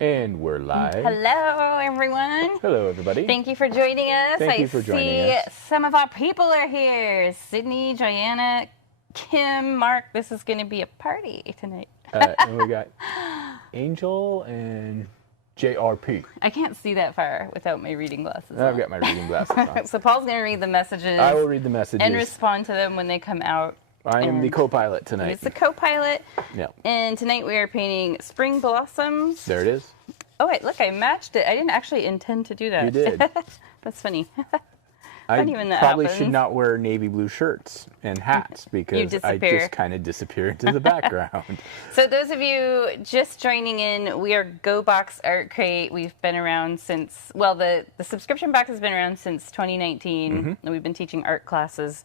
And we're live. Hello, everyone. Hello, everybody. Thank you for joining us. Thank you for joining us. Some of our people are here. Sydney, Joanna, Kim, Mark. This is going to be a party tonight. And we got Angel and JRP. I can't see that far without my reading glasses I've on. got my reading glasses on. So Paul's going to read the messages. I will read the messages. And respond to them when they come out. I am the co-pilot tonight. He's the co-pilot. Yeah. And tonight we are painting spring blossoms. There it is. Oh, wait, look, I matched it. I didn't actually intend to do that. You did. That's funny. I Funny when that probably happens. should not wear navy blue shirts and hats because I disappear. just kind of disappear into the background. So those of you just joining in, we are GoBox Art Crate. We've been around since, well, the subscription box has been around since 2019. Mm-hmm. And we've been teaching art classes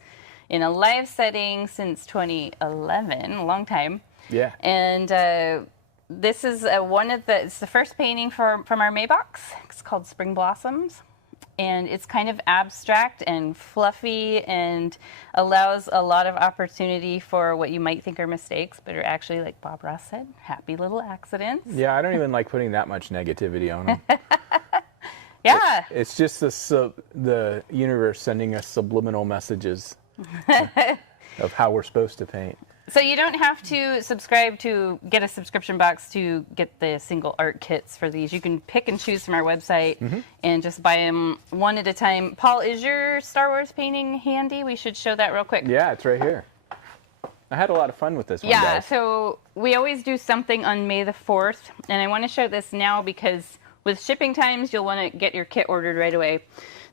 in a live setting since 2011, a long time. Yeah. And this is it's the first painting from our May box. It's called Spring Blossoms. And it's kind of abstract and fluffy and allows a lot of opportunity for what you might think are mistakes, but are actually, like Bob Ross said, happy little accidents. Yeah, I don't even like putting that much negativity on them. Yeah. It's just the universe sending us subliminal messages of how we're supposed to paint. So you don't have to subscribe to get a subscription box to get the single art kits for these. You can pick and choose from our website and just buy them one at a time. Paul, is your Star Wars painting handy? We should show that real quick. Yeah, it's right here. I had a lot of fun with this one, Yeah, guys. so we always do something on May the 4th, and I want to show this now because with shipping times, you'll want to get your kit ordered right away.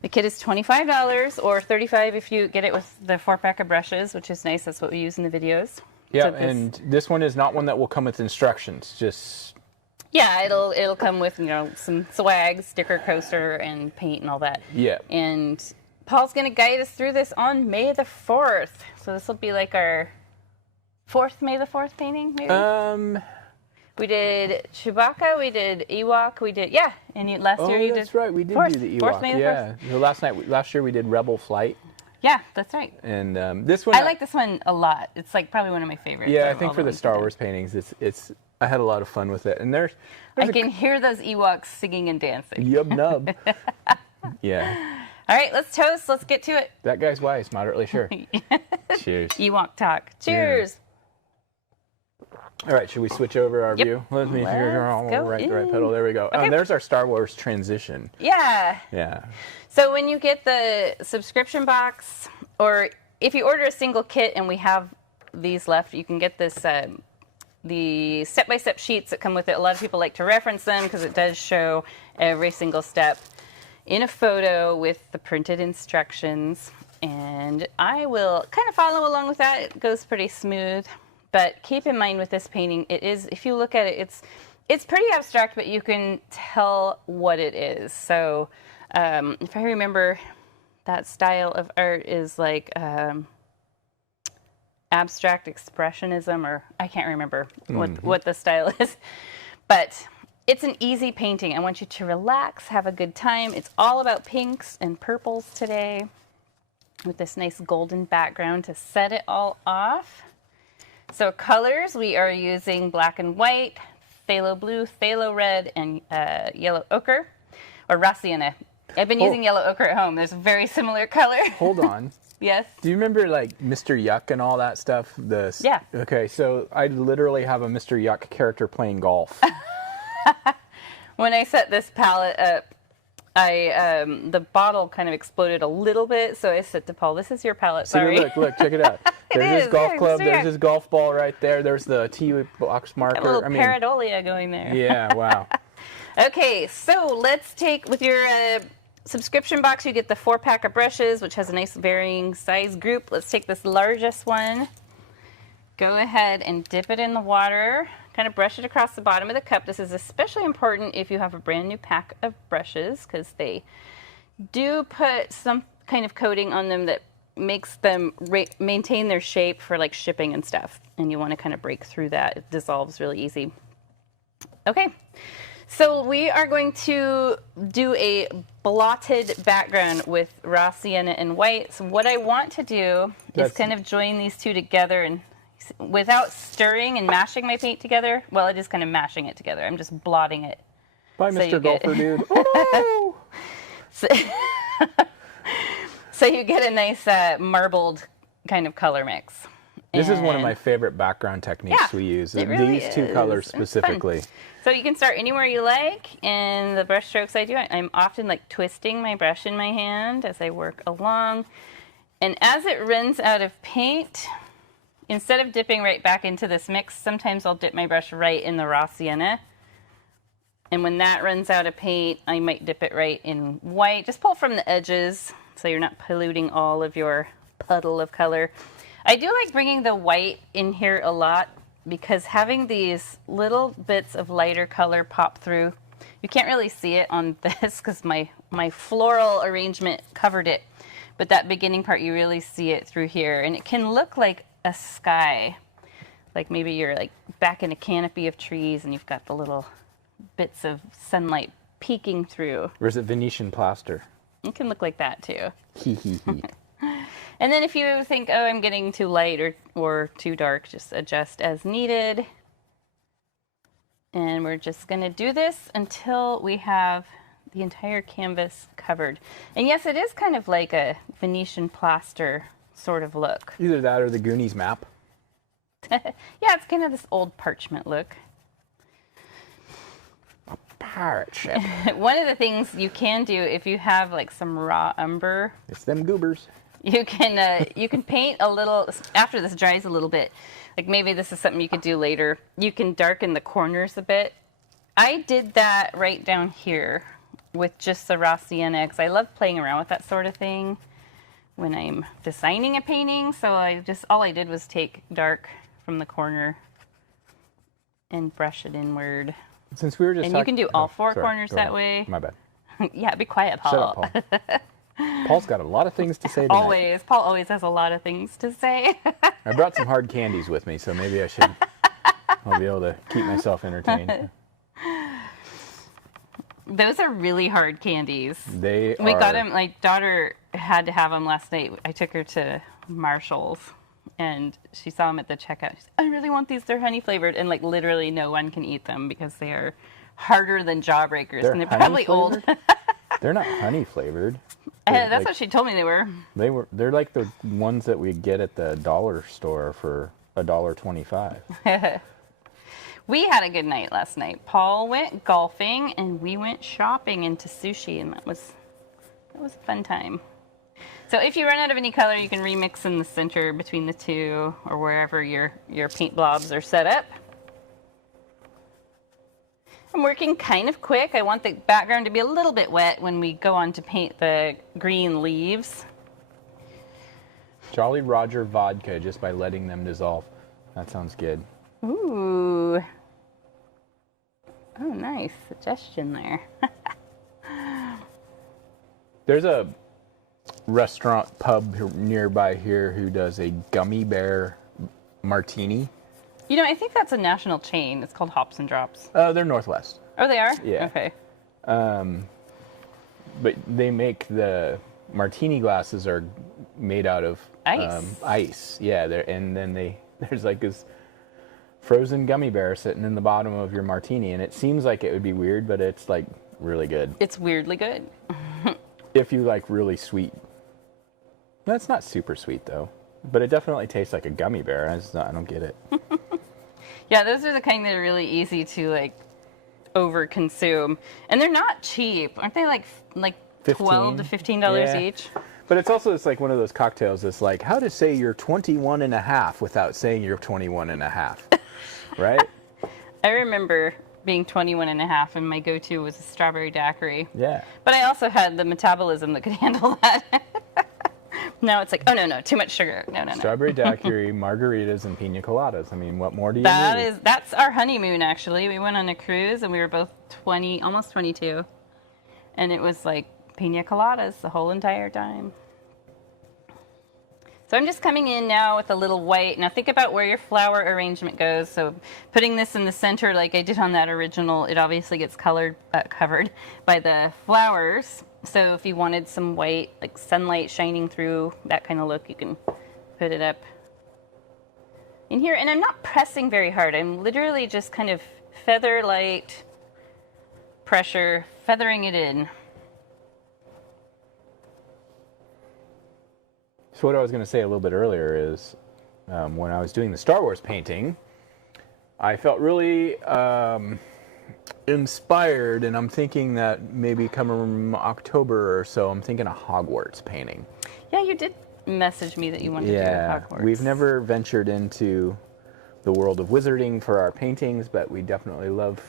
The kit is $25 or $35 if you get it with the 4-pack of brushes, which is nice. That's what we use in the videos. Yeah, So and this one is not one that will come with instructions. Just yeah, it'll come with, some swag, sticker coaster, and paint and all that. yeah. And Paul's going to guide us through this on May the 4th. So this will be like our fourth May the 4th painting, maybe? We did Chewbacca, we did Ewok, and last year you did... that's right. We did Fourth- do the fourth Ewok. May the Yeah. So last year we did Rebel Flight, Yeah, that's right. and this one I like this one a lot. It's like probably one of my favorites. Yeah, I of think all for the ones Star we've done. Wars paintings, it's I had a lot of fun with it, and there's I can hear those Ewoks singing and dancing. yub nub. Yeah, All right, let's toast. Let's get to it. that guy's wise, moderately sure. Cheers. Ewok talk. Cheers. All right, should we switch over our Yep. view? Let me Let's go right, the right in. pedal. There we go. Okay. There's our Star Wars transition. Yeah. Yeah. So when you get the subscription box, or if you order a single kit and we have these left, you can get this the step-by-step sheets that come with it. A lot of people like to reference them because it does show every single step in a photo with the printed instructions. And I will kind of follow along with that. It goes pretty smooth. But keep in mind with this painting, it is, if you look at it, it's pretty abstract, but you can tell what it is. So if I remember, that style of art is like abstract expressionism, or I can't remember what the style is. But it's an easy painting. I want you to relax, have a good time. It's all about pinks and purples today with this nice golden background to set it all off. So colors, we are using black and white, phthalo blue, phthalo red, and yellow ochre, or raw sienna. I've been using yellow ochre at home. There's a very similar color. Hold on. Yes. Do you remember like Mr. Yuck and all that stuff? Yeah. Okay, so I literally have a Mr. Yuck character playing golf. When I set this palette up, the bottle kind of exploded a little bit, so I said to Paul, "This is your palette." See, Sorry. look, check it out. There's his golf yeah, club. Mr. There's Yuck. his golf ball right there. There's the tee box marker. A little pareidolia going there. Yeah, wow. Okay, so let's take, with your subscription box, you get the 4-pack of brushes, which has a nice varying size group. Let's take this largest one. Go ahead and dip it in the water. Kind of brush it across the bottom of the cup. This is especially important if you have a brand new pack of brushes, because they do put some kind of coating on them that makes them maintain their shape for like shipping and stuff. And you want to kind of break through that. It dissolves really easy. Okay. So we are going to do a blotted background with raw sienna and white. So what I want to do is kind of join these two together, and without stirring and mashing my paint together. Well, it is kind of mashing it together. I'm just blotting it Bye, So Mr. you get- Golfer Dude. Oh, So, so you get a nice marbled kind of color mix. This is one of And- my favorite background techniques Yeah, we use. it really These two is. colors It's fun. specifically. So you can start anywhere you like, and the brush strokes I do, I'm often like twisting my brush in my hand as I work along. And as it runs out of paint, instead of dipping right back into this mix, sometimes I'll dip my brush right in the raw sienna. And when that runs out of paint, I might dip it right in white. Just pull from the edges so you're not polluting all of your puddle of color. I do like bringing the white in here a lot because having these little bits of lighter color pop through, you can't really see it on this because my floral arrangement covered it. But that beginning part, you really see it through here. And it can look like a sky. Like maybe you're like back in a canopy of trees and you've got the little bits of sunlight peeking through. Or is it Venetian plaster? It can look like that too. Hee hee hee. And then if you think, oh, I'm getting too light or too dark, just adjust as needed. And we're just going to do this until we have the entire canvas covered. And yes, it is kind of like a Venetian plaster sort of look. Either that or the Goonies map. Yeah, it's kind of this old parchment look. Pirate ship. One of the things you can do if you have like some raw umber, It's them goobers. you can paint a little after this dries a little bit. Like maybe this is something you could do later. You can darken the corners a bit. I did that right down here with just the raw sienna because I love playing around with that sort of thing when I'm designing a painting. So all I did was take dark from the corner and brush it inward. Since we were just And you can do all four corners go that ahead. way. My bad. Yeah, be quiet, Paul. Shut up, Paul. Paul's got a lot of things to say tonight. Always. Paul always has a lot of things to say. I brought some hard candies with me, so maybe I'll be able to keep myself entertained. Those are really hard candies. They We are. got them. My daughter had to have them last night. I took her to Marshall's, and she saw them at the checkout. She said, "I really want these. They're honey flavored," and like literally no one can eat them because they are harder than jawbreakers, They're and they're honey probably old. flavored? They're not honey flavored. That's what she told me they were. They're like the ones that we get at the dollar store for $1.25. We had a good night last night. Paul went golfing, and we went shopping into sushi, and that was a fun time. So if you run out of any color, you can remix in the center between the two or wherever your paint blobs are set up. I'm working kind of quick. I want the background to be a little bit wet when we go on to paint the green leaves. Jolly Roger vodka just by letting them dissolve. That sounds good. Ooh. Oh, nice suggestion there. There's a restaurant pub nearby here who does a gummy bear martini. You know, I think that's a national chain. It's called Hops and Drops. They're Northwest. Oh, they are? Yeah. Okay. But they make the martini glasses are made out of Ice. Ice. Yeah, and then there's like this frozen gummy bear sitting in the bottom of your martini, and it seems like it would be weird, but it's like really good. It's weirdly good. If you like really sweet. That's not super sweet though, but it definitely tastes like a gummy bear. I don't get it. Yeah, those are the kind that are really easy to like over consume, and they're not cheap, aren't they? Like $12 to $15 Yeah. each. But it's like one of those cocktails that's like how to say you're 21 and a half without saying you're 21 and a half. Right? I remember being 21 and a half, and my go-to was a strawberry daiquiri. Yeah. But I also had the metabolism that could handle that. Now it's like, oh no, too much sugar. No. Strawberry daiquiri, margaritas, and pina coladas. I mean, what more do you need? That's our honeymoon actually. We went on a cruise and we were both 20, almost 22. And it was like pina coladas the whole entire time. So I'm just coming in now with a little white. Now think about where your flower arrangement goes. So putting this in the center like I did on that original, it obviously gets covered by the flowers. So if you wanted some white, like sunlight shining through, that kind of look, you can put it up in here. And I'm not pressing very hard. I'm literally just kind of feather light pressure, feathering it in. So what I was going to say a little bit earlier is when I was doing the Star Wars painting, I felt really inspired, and I'm thinking that maybe coming October or so, I'm thinking a Hogwarts painting. Yeah, you did message me that you wanted to do Hogwarts. We've never ventured into the world of wizarding for our paintings, but we definitely love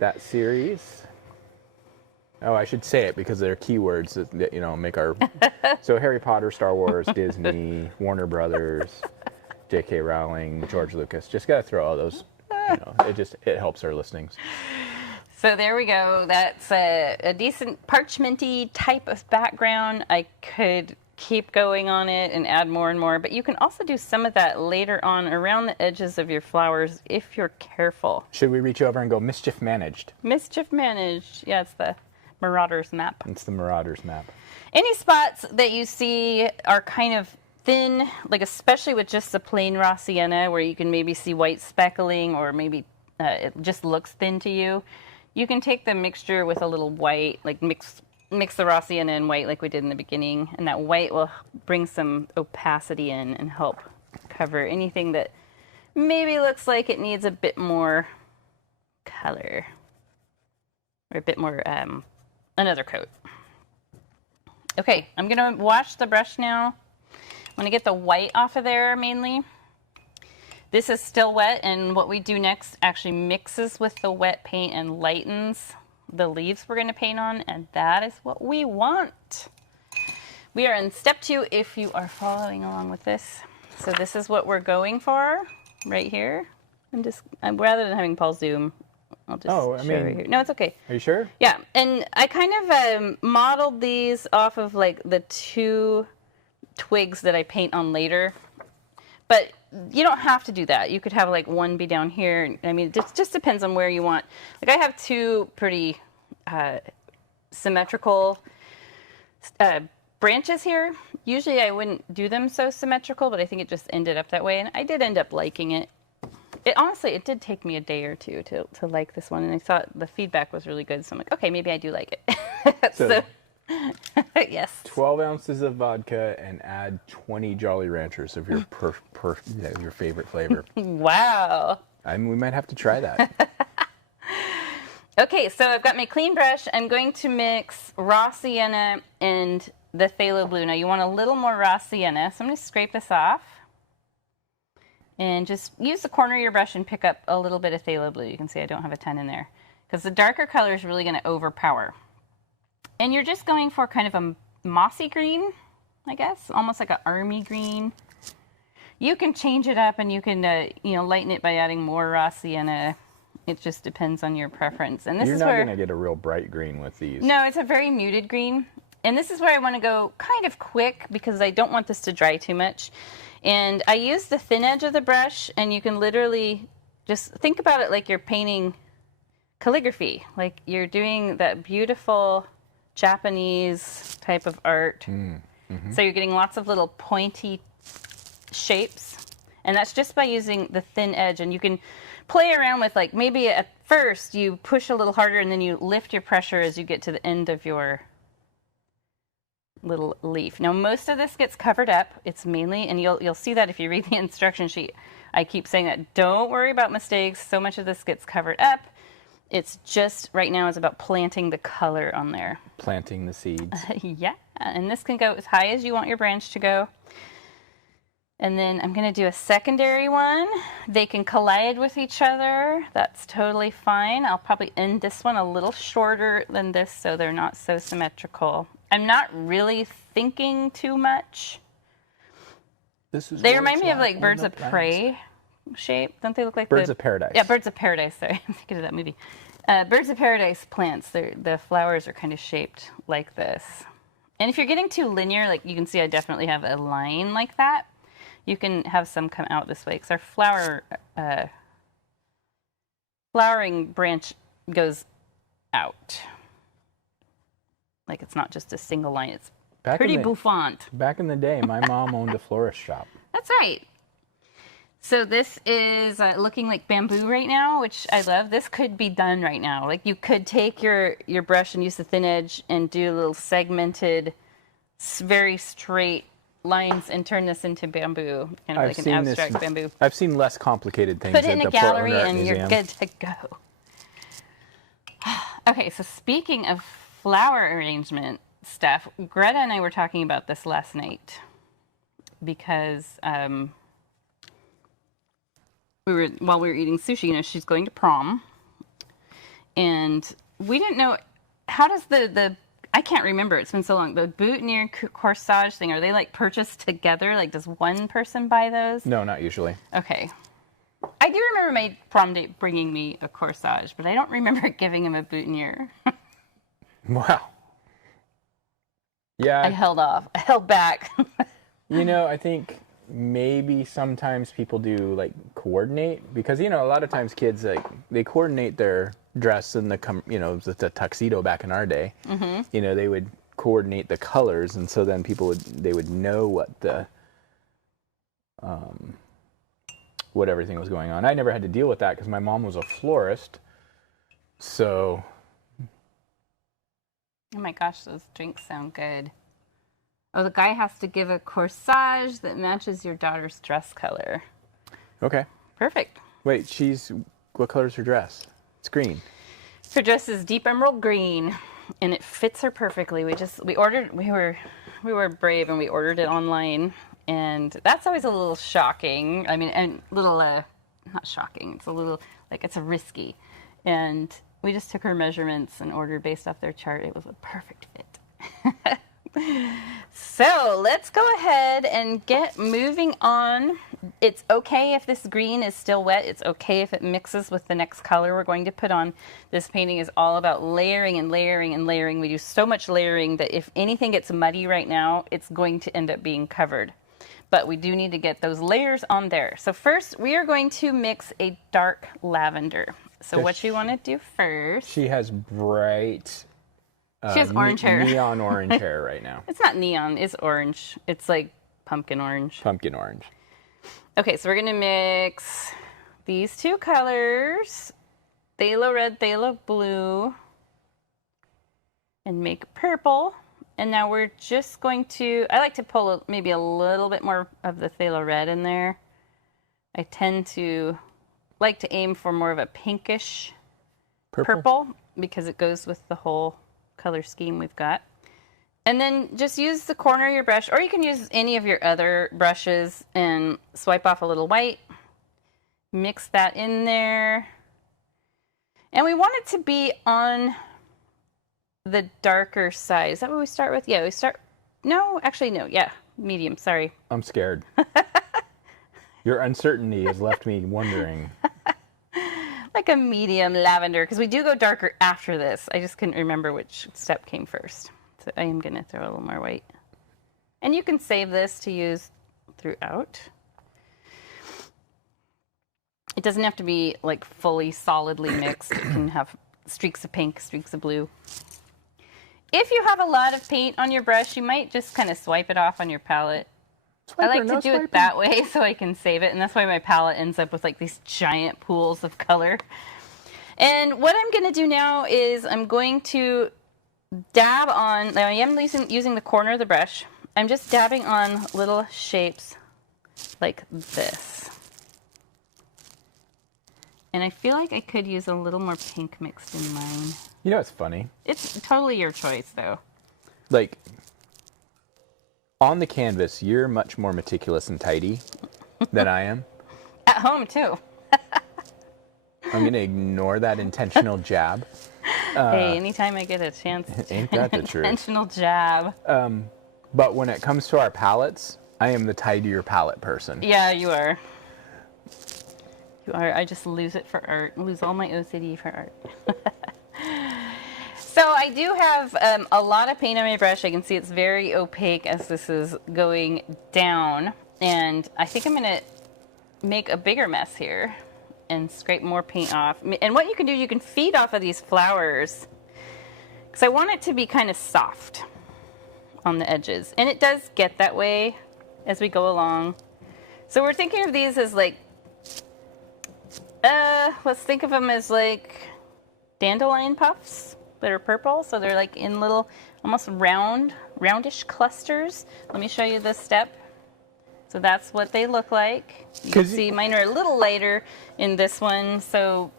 that series. Oh, I should say it because they're keywords that make our... So Harry Potter, Star Wars, Disney, Warner Brothers, J.K. Rowling, George Lucas. Just got to throw all those, it helps our listings. So there we go. That's a decent parchmenty type of background. I could keep going on it and add more and more, but you can also do some of that later on around the edges of your flowers if you're careful. Should we reach over and go Mischief Managed? Mischief Managed. Yeah, it's the Marauders map. It's the Marauders map. Any spots that you see are kind of thin, like especially with just the plain raw sienna where you can maybe see white speckling or maybe it just looks thin to you, you can take the mixture with a little white, like mix the raw sienna and white like we did in the beginning, and that white will bring some opacity in and help cover anything that maybe looks like it needs a bit more color or a bit more another coat. Okay, I'm gonna wash the brush now. I'm gonna get the white off of there mainly. This is still wet, and what we do next actually mixes with the wet paint and lightens the leaves we're gonna paint on, and that is what we want. We are in step 2 if you are following along with this. So this is what we're going for right here. Rather than having Paul zoom, I'll just show it here. No, it's okay. Are you sure? Yeah, and I kind of modeled these off of like the 2 twigs that I paint on later. But you don't have to do that. You could have like one be down here. I mean, it just depends on where you want. Like I have 2 pretty symmetrical branches here. Usually I wouldn't do them so symmetrical, but I think it just ended up that way. And I did end up liking it. Honestly, it did take me a day or 2 to like this one, and I thought the feedback was really good. So I'm like, okay, maybe I do like it. So yes. 12 ounces of vodka and add 20 Jolly Ranchers of your your favorite flavor. Wow. We might have to try that. Okay, so I've got my clean brush. I'm going to mix raw sienna and the phthalo blue. Now you want a little more raw sienna, so I'm going to scrape this off. And just use the corner of your brush and pick up a little bit of phthalo blue. You can see I don't have a ton in there because the darker color is really going to overpower. And you're just going for kind of a mossy green, I guess, almost like an army green. You can change it up and you can lighten it by adding more raw sienna. It just depends on your preference. And You're not going to get a real bright green with these. No, it's a very muted green. And this is where I want to go kind of quick because I don't want this to dry too much. And I use the thin edge of the brush, and you can literally just think about it like you're painting calligraphy, like you're doing that beautiful Japanese type of art. Mm-hmm. So you're getting lots of little pointy shapes, and that's just by using the thin edge. And you can play around with, like, maybe at first you push a little harder, and then you lift your pressure as you get to the end of your little leaf. Now most of this gets covered up. It's mainly, and you'll see that if you read the instruction sheet, I keep saying that don't worry about mistakes. So much of this gets covered up. It's just right now is about planting the color on there. Planting the seeds. Yeah, and this can go as high as you want your branch to go. And then I'm going to do a secondary one. They can collide with each other. That's totally fine. I'll probably end this one a little shorter than this so they're not so symmetrical. I'm not really thinking too much. They remind me of like birds of prey shape. Don't they look like Birds of Paradise? Yeah, Birds of Paradise. Sorry, I'm thinking of that movie. Birds of Paradise plants. The flowers are kind of shaped like this. And if you're getting too linear, like you can see I definitely have a line like that. You can have some come out this way because our flowering branch goes out. Like it's not just a single line. It's pretty bouffant. Back in the day, my mom owned a florist shop. That's right. So this is looking like bamboo right now, which I love. This could be done right now. Like you could take your brush and use the thin edge and do little segmented, very straight lines and turn this into bamboo, kind of like an abstract bamboo. I've seen less complicated things. Put it in at a the Portland gallery Art and Museum. you're good to go. Okay, so speaking of flower arrangement stuff, Greta and I were talking about this last night because while we were eating sushi, you know, she's going to prom, and we didn't know how does the I can't remember, it's been so long, the boutonniere corsage thing, are they like purchased together? Like does one person buy those? No, not usually. Okay. I do remember my prom date bringing me a corsage, but I don't remember giving him a boutonniere. Wow. Yeah. I held back. You know, I think maybe sometimes people do like coordinate, because you know a lot of times kids like they coordinate their dress and the tuxedo back in our day. Mm-hmm. You know, they would coordinate the colors, and so then they would know what the what everything was going on. I never had to deal with that because my mom was a florist. So. Oh my gosh, those drinks sound good. Oh, the guy has to give a corsage that matches your daughter's dress color. Okay. Perfect. Wait, what color's her dress? It's green. Her dress is deep emerald green, and it fits her perfectly. We were brave and we ordered it online, and that's always a little shocking. I mean, and little not shocking. It's a little it's a risky, and we just took her measurements and ordered based off their chart. It was a perfect fit. So let's go ahead and get moving on. It's okay if this green is still wet. It's okay if it mixes with the next color we're going to put on. This painting is all about layering and layering and layering. We do so much layering that if anything gets muddy right now, it's going to end up being covered. But we do need to get those layers on there. So first, we are going to mix a dark lavender. So what you want to do first... She has bright... she has orange hair. Neon orange hair right now. It's not neon, it's orange. It's like pumpkin orange. Pumpkin orange. Okay, so we're going to mix these two colors, phthalo red, phthalo blue, and make purple. And now we're just going to, I like to pull maybe a little bit more of the phthalo red in there. I tend to like to aim for more of a pinkish purple because it goes with the whole color scheme we've got. And then just use the corner of your brush, or you can use any of your other brushes and swipe off a little white. Mix that in there. And we want it to be on the darker side. Is that what we start with? Yeah, we start... No, actually, no. Yeah, medium. Sorry. I'm scared. Your uncertainty has left me wondering. Like a medium lavender, because we do go darker after this. I just couldn't remember which step came first. So I am going to throw a little more white. And you can save this to use throughout. It doesn't have to be like fully solidly mixed. You can have streaks of pink, streaks of blue. If you have a lot of paint on your brush, you might just kind of swipe it off on your palette. I like to do it that way so I can save it, and that's why my palette ends up with like these giant pools of color. And what I'm going to do now is I'm going to dab on, now I am using the corner of the brush, I'm just dabbing on little shapes like this. And I feel like I could use a little more pink mixed in mine. You know, it's funny. It's totally your choice, though. Like, on the canvas, you're much more meticulous and tidy than I am. At home, too. I'm going to ignore that intentional jab. Hey, anytime I get a chance to Ain't that the truth? intentional jab. But when it comes to our palettes, I am the tidier palette person. Yeah, you are. You are. I just lose it for art. Lose all my OCD for art. So I do have a lot of paint on my brush. I can see it's very opaque as this is going down. And I think I'm going to make a bigger mess here and scrape more paint off. And what you can do, you can feed off of these flowers. Because I want it to be kind of soft on the edges. And it does get that way as we go along. So we're thinking of these as like Let's think of them as like dandelion puffs that are purple. So they're like in little, almost roundish clusters. Let me show you this step. So that's what they look like. You can see mine are a little lighter in this one. So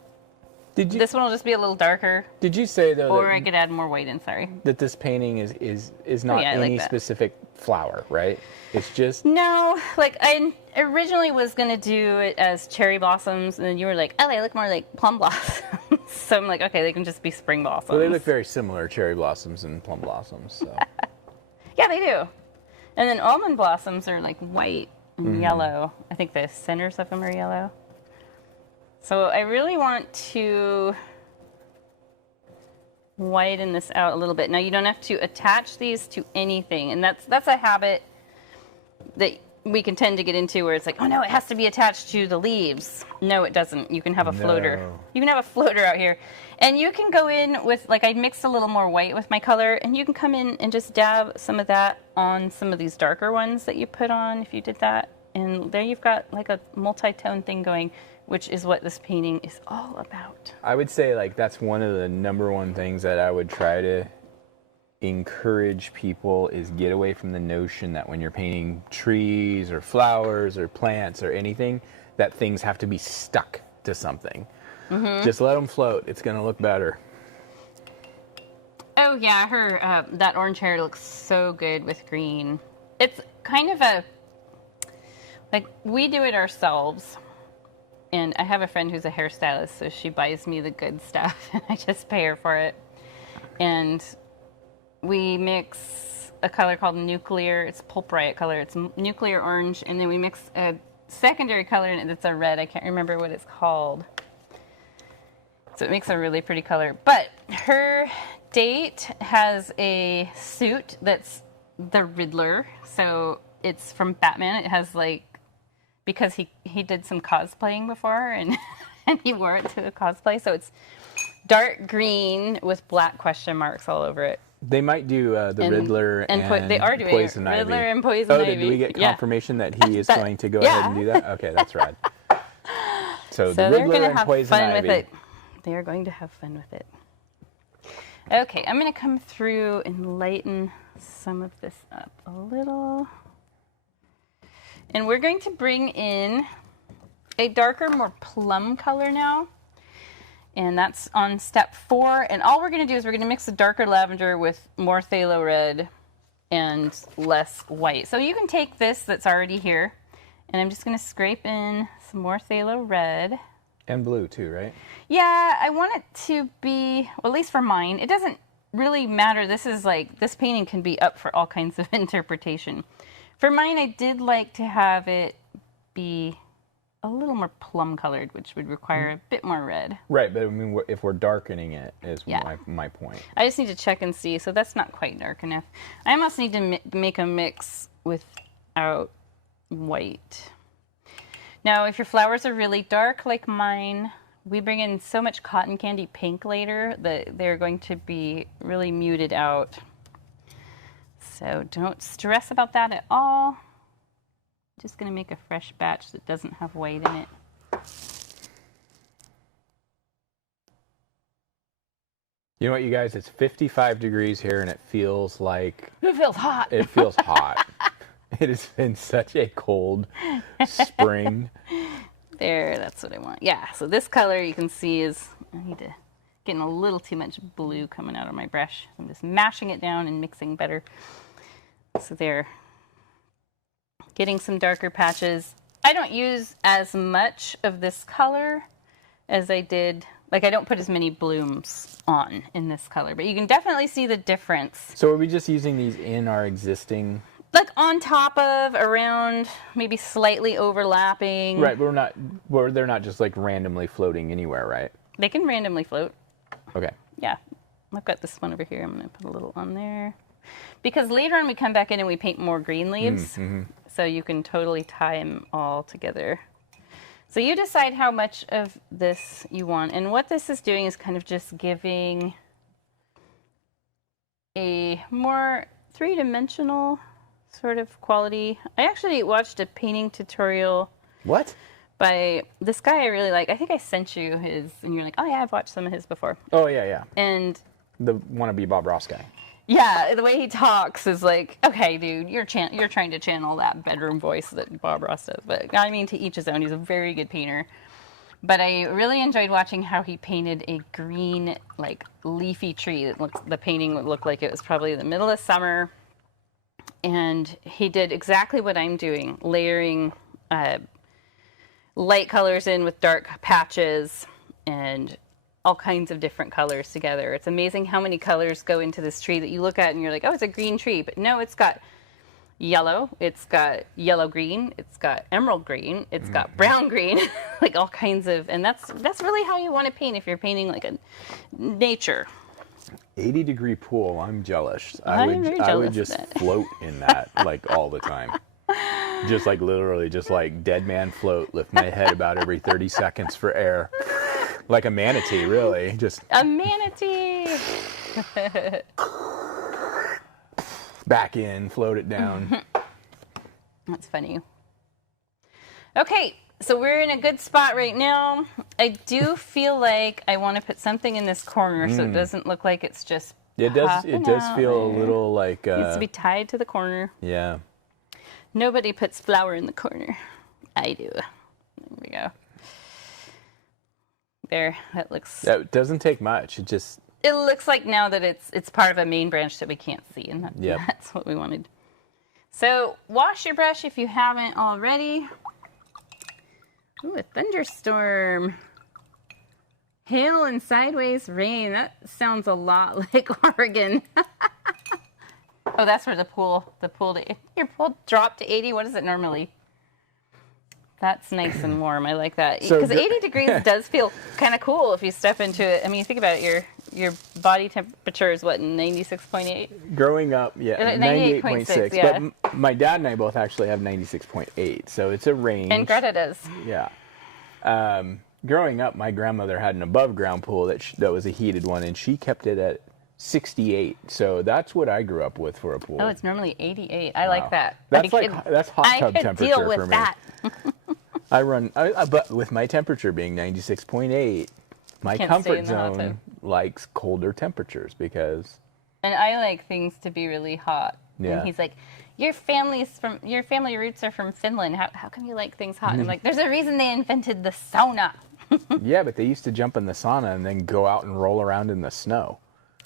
this one will just be a little darker. Did you say though, or I could add more white in? Sorry. That this painting is not any specific flower, right? It's just no. Like I originally was gonna do it as cherry blossoms, and then you were like, "Oh, they look more like plum blossoms." So I'm like, "Okay, they can just be spring blossoms." Well, they look very similar, cherry blossoms and plum blossoms. So. Yeah, they do. And then almond blossoms are like white and yellow. I think the centers of them are yellow. So I really want to whiten this out a little bit. Now you don't have to attach these to anything, and that's a habit that we can tend to get into where it's like, oh no, it has to be attached to the leaves. No, it doesn't. You can have a floater. You can have a floater out here. And you can go in with, like I mixed a little more white with my color, and you can come in and just dab some of that on some of these darker ones that you put on if you did that. And there you've got like a multi-tone thing going, which is what this painting is all about. I would say like that's one of the number one things that I would try to encourage people is get away from the notion that when you're painting trees or flowers or plants or anything, that things have to be stuck to something. Just let them float. It's going to look better. Oh yeah, her that orange hair looks so good with green. It's kind of a, like we do it ourselves. And I have a friend who's a hairstylist, so she buys me the good stuff, and I just pay her for it. And we mix a color called nuclear. It's Pulp Riot color. It's nuclear orange, and then we mix a secondary color in it that's a red. I can't remember what it's called. So it makes a really pretty color. But her date has a suit that's the Riddler. So it's from Batman. It has like, because he did some cosplaying before, and and he wore it to a cosplay. So it's dark green with black question marks all over it. They might do the Riddler and they are doing Poison Ivy. Riddler and Poison Ivy. Did we get confirmation that he is going to go ahead and do that? Okay, that's rad. So the Riddler and Poison Ivy. With it. They are going to have fun with it. Okay, I'm going to come through and lighten some of this up a little. And we're going to bring in a darker, more plum color now. And that's on step 4. And all we're going to do is we're going to mix the darker lavender with more phthalo red and less white. So you can take this that's already here, and I'm just going to scrape in some more phthalo red. And blue too, right? Yeah, I want it to be, well, at least for mine, it doesn't really matter. This is like, this painting can be up for all kinds of interpretation. For mine, I did like to have it be a little more plum colored, which would require a bit more red. Right, but I mean, if we're darkening it, is my point. I just need to check and see, so that's not quite dark enough. I almost need to make a mix without white. Now, if your flowers are really dark like mine, we bring in so much cotton candy pink later that they're going to be really muted out. So don't stress about that at all. Just going to make a fresh batch that doesn't have white in it. You know what, you guys? It's 55 degrees here, and it feels like... It feels hot. It feels hot. It has been such a cold spring. There, that's what I want. Yeah, so this color you can see is... I need to... Getting a little too much blue coming out of my brush. I'm just mashing it down and mixing better. So there. Getting some darker patches. I don't use as much of this color as I did. Like, I don't put as many blooms on in this color, but you can definitely see the difference. So are we just using these in our existing... Like on top of, around, maybe slightly overlapping. Right, but they're not just like randomly floating anywhere, right? They can randomly float. Okay. Yeah. I've got this one over here. I'm going to put a little on there. Because later on we come back in and we paint more green leaves. So you can totally tie them all together. So you decide how much of this you want. And what this is doing is kind of just giving a more three-dimensional sort of quality. I actually watched a painting tutorial. What? by this guy I really like. I think I sent you his, and you're like, oh yeah, I've watched some of his before. Oh yeah, yeah. And The wannabe Bob Ross guy. yeah, the way he talks is like, okay, dude, you're trying to channel that bedroom voice that Bob Ross does. But I mean, to each his own. He's a very good painter. But I really enjoyed watching how he painted a green, like, leafy tree. The painting would look like it was probably the middle of summer. And he did exactly what I'm doing, layering light colors in with dark patches and all kinds of different colors together. It's amazing how many colors go into this tree that you look at and you're like, oh, it's a green tree. But no, it's got yellow, it's got yellow green, it's got emerald green, it's got brown green, like all kinds of, and that's really how you want to paint if you're painting like a nature. 80-degree pool. I'm jealous. I'm very I would jealous just of that. float in that like all the time. Just like literally, just like dead man float. Lift my head about every 30 seconds for air, like a manatee. Really, just A manatee. back in, float it down. That's funny. Okay, so we're in a good spot right now. I do feel like I want to put something in this corner so it doesn't look like it's just It does. popping It does out feel a there. little like. It needs to be tied to the corner. Yeah. Nobody puts flour in the corner. I do. There we go. There, that looks. That doesn't take much. It just. It looks like now that it's part of a main branch that we can't see, and Yep. that's what we wanted. So wash your brush if you haven't already. Ooh, a thunderstorm. Hail and sideways rain. That sounds a lot like Oregon. Oh, that's where the pool, your pool dropped to 80. What is it normally? That's nice and warm. I like that. So Because 80 degrees does feel kind of cool if you step into it. I mean, think about it. Your body temperature is what, 96.8? Growing up, yeah, 98.6, 98.6. yeah. But my dad and I both actually have 96.8, so it's a range. And Greta does. Yeah. Growing up, my grandmother had an above-ground pool that was a heated one, and she kept it at 68. So that's what I grew up with for a pool. Oh, it's normally 88. I like that. That's that's hot I tub could temperature deal with for me. that. But with my temperature being 96.8, my Can't stay comfort in the hot zone tub. likes colder temperatures because And I like things to be really hot. Yeah. And he's like, your family roots are from Finland. How come you like things hot? And I'm like, there's a reason they invented the sauna. yeah, but they used to jump in the sauna and then go out and roll around in the snow.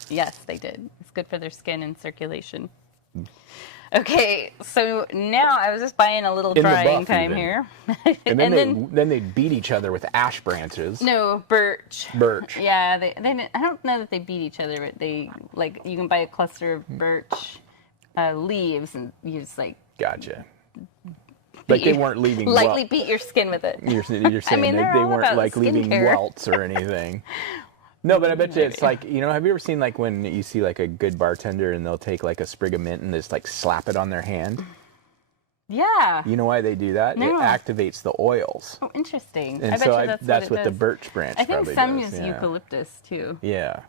Yes, they did. It's good for their skin and circulation. Okay, so now I was just buying a little In the drying buff, time even. here. And then they'd beat each other with ash branches. No, birch. Birch. Yeah, they I don't know that they beat each other, but they, like, you can buy a cluster of birch leaves and you just, like, Gotcha. Like they weren't leaving lightly beat your skin with it. You're saying mean, they they're all weren't about like leaving skincare. welts or anything. No, but I bet you it's like, have you ever seen like when you see like a good bartender and they'll take like a sprig of mint and just like slap it on their hand? Yeah. You know why they do that? No. It activates the oils. Oh, interesting. And I bet so you that's that's what what it the does. birch branch I think probably some does. use Yeah. eucalyptus too. Yeah.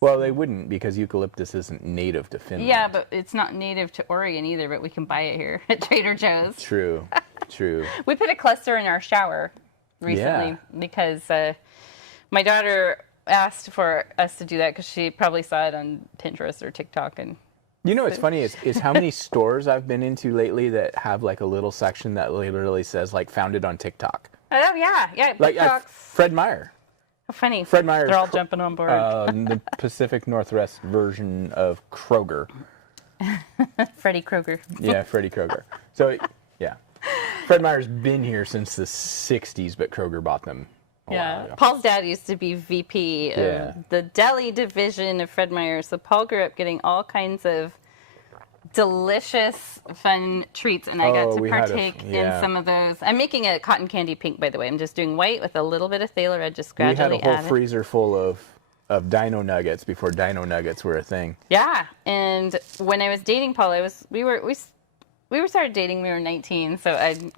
Well, they wouldn't because eucalyptus isn't native to Finland. Yeah, but it's not native to Oregon either, but we can buy it here at Trader Joe's. True. True. We put a cluster in our shower recently Yeah. because my daughter asked for us to do that because she probably saw it on Pinterest or TikTok. And You know what's funny is how many stores I've been into lately that have like a little section that literally says like founded on TikTok. oh yeah, Like TikTok's Fred Meyer. funny. Fred Meyer's They're all jumping on board. the Pacific Northwest version of Kroger. Freddy Kroeger. Yeah, Freddy Kroger. So, yeah. Fred Meyer's been here since the 60s, but Kroger bought them a while Yeah, ago. Paul's dad used to be VP of Yeah. the deli division of Fred Meyer. So Paul grew up getting all kinds of delicious, fun treats, and I got to we had partake yeah. in some of those. I'm making a cotton candy pink, by the way. I'm just doing white with a little bit of Thaler. I just We had gradually a whole added. freezer full of Dino Nuggets before Dino Nuggets were a thing. Yeah, and when I was dating Paul, we started dating. We were 19, so I'd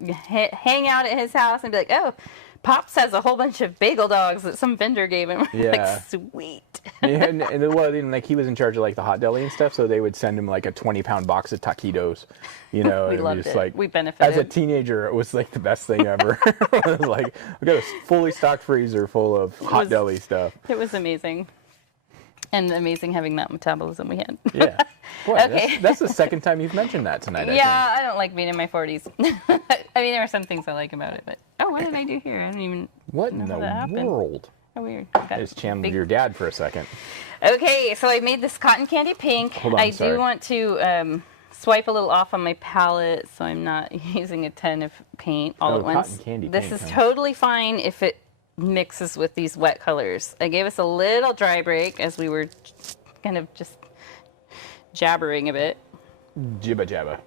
hang out at his house and be like, "Oh, Pops has a whole bunch of bagel dogs that some vendor gave him. Yeah. Like, sweet. Yeah, and well, like he was in charge of like the hot deli and stuff, so they would send him like a 20-pound box of taquitos, you know. We and loved just it. like We benefited. as a teenager. It was like the best thing ever. It was like we got a fully stocked freezer full of hot deli stuff. It was amazing. And amazing having that metabolism we had. Yeah. Boy, Okay. that's the second time you've mentioned that tonight. Yeah, I don't like being in my 40s. I mean, there are some things I like about it, but what did I do here? I don't even What know in how that the happened. world? How weird. I just channeled your dad for a second. Okay, so I made this cotton candy pink. Hold on, I sorry. do want to swipe a little off on my palette, so I'm not using a ton of paint all at once. Cotton candy This pink, is huh? totally fine if it mixes with these wet colors. I gave us a little dry break as we were kind of just jabbering a bit. Jibba jabba.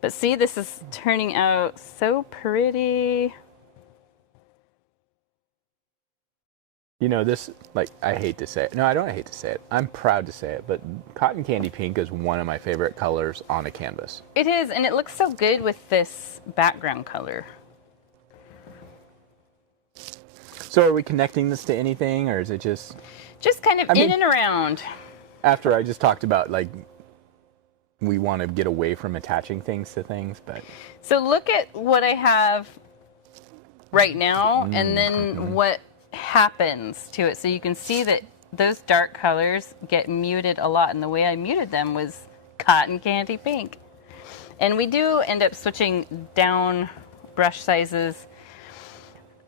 But see, this is turning out so pretty. You know, this, like, I hate to say it. No, I don't hate to say it. I'm proud to say it, but cotton candy pink is one of my favorite colors on a canvas. It is, and it looks so good with this background color. So are we connecting this to anything, or is it just Just kind of I in mean- and around. after I just talked about, like, we want to get away from attaching things to things, but So look at what I have right now, and then what happens to it. So you can see that those dark colors get muted a lot, and the way I muted them was cotton candy pink. And we do end up switching down brush sizes.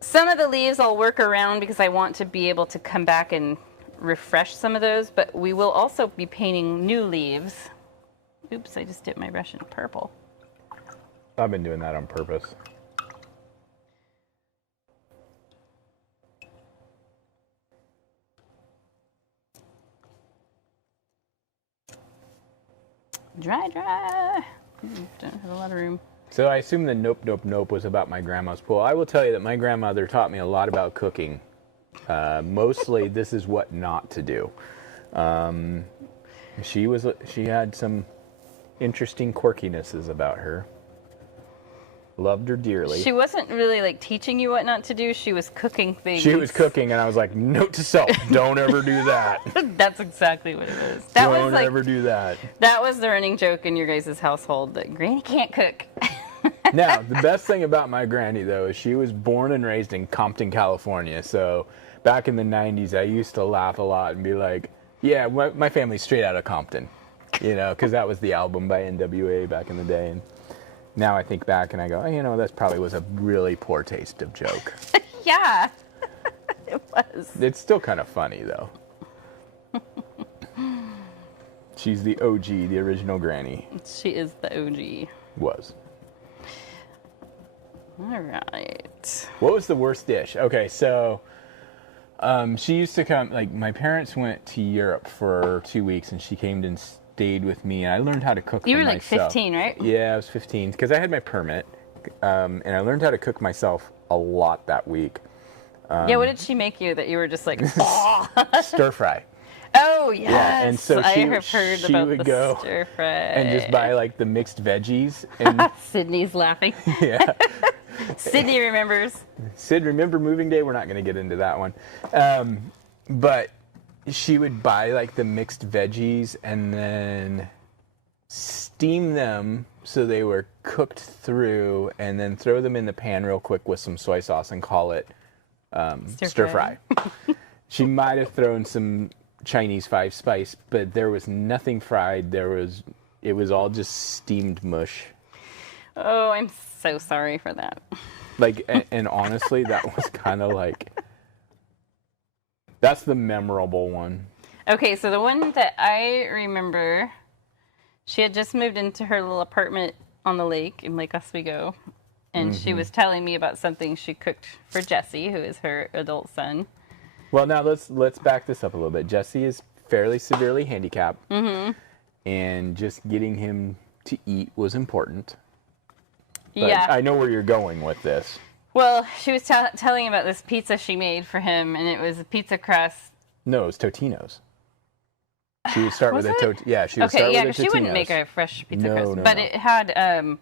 Some of the leaves I'll work around because I want to be able to come back and refresh some of those, but we will also be painting new leaves. Oops, I just dipped my brush in purple. I've been doing that on purpose. Dry. Don't have a lot of room. So I assume the Nope Nope Nope was about my grandma's pool. I will tell you that my grandmother taught me a lot about cooking. Mostly, this is what not to do. She had some interesting quirkinesses about her. Loved her dearly. She wasn't really like teaching you what not to do. She was cooking things. She was cooking, and I was like, "Note to self: don't ever do that. That's exactly what it was. That Don't was like ever do that." that was the running joke in your guys' household that Granny can't cook. Now, the best thing about my granny, though, is she was born and raised in Compton, California. So back in the 90s, I used to laugh a lot and be like, yeah, my family's straight out of Compton, you know, because that was the album by NWA back in the day. And now I think back and I go, oh, you know, that probably was a really poor taste of joke. Yeah, it was. It's still kind of funny, though. She's the OG, the original granny. She is the OG. Was. All right. What was the worst dish? Okay, so she used to come, like, my parents went to Europe for 2 weeks, and she came and stayed with me, and I learned how to cook You for were like myself. 15, right? Yeah, I was 15, because I had my permit, and I learned how to cook myself a lot that week. Yeah, what did she make you that you were just like, Stir fry. oh, yes. Yeah, and so I she- have heard she about would the go stir fry. And just buy, like, the mixed veggies. And Sydney's laughing. yeah. Sydney remembers. Sid, remember moving day? We're not going to get into that one. But she would buy like the mixed veggies and then steam them so they were cooked through and then throw them in the pan real quick with some soy sauce and call it stir fry. She might have thrown some Chinese 5 spice, but there was nothing fried. It was all just steamed mush. Oh, I'm so sorry for that. Like, and honestly, that was kind of like, that's the memorable one. Okay, so the one that I remember, she had just moved into her little apartment on the lake in Lake Oswego, and she was telling me about something she cooked for Jesse, who is her adult son. Well, now let's back this up a little bit. Jesse is fairly severely handicapped, and just getting him to eat was important. But Yeah. I know where you're going with this. Well, she was telling about this pizza she made for him, and it was a pizza crust. No, it's Totino's. She would start Was with it? Yeah, she would Okay, start yeah, with because a she wouldn't Totino's. make a fresh pizza No, crust, no, but no. it had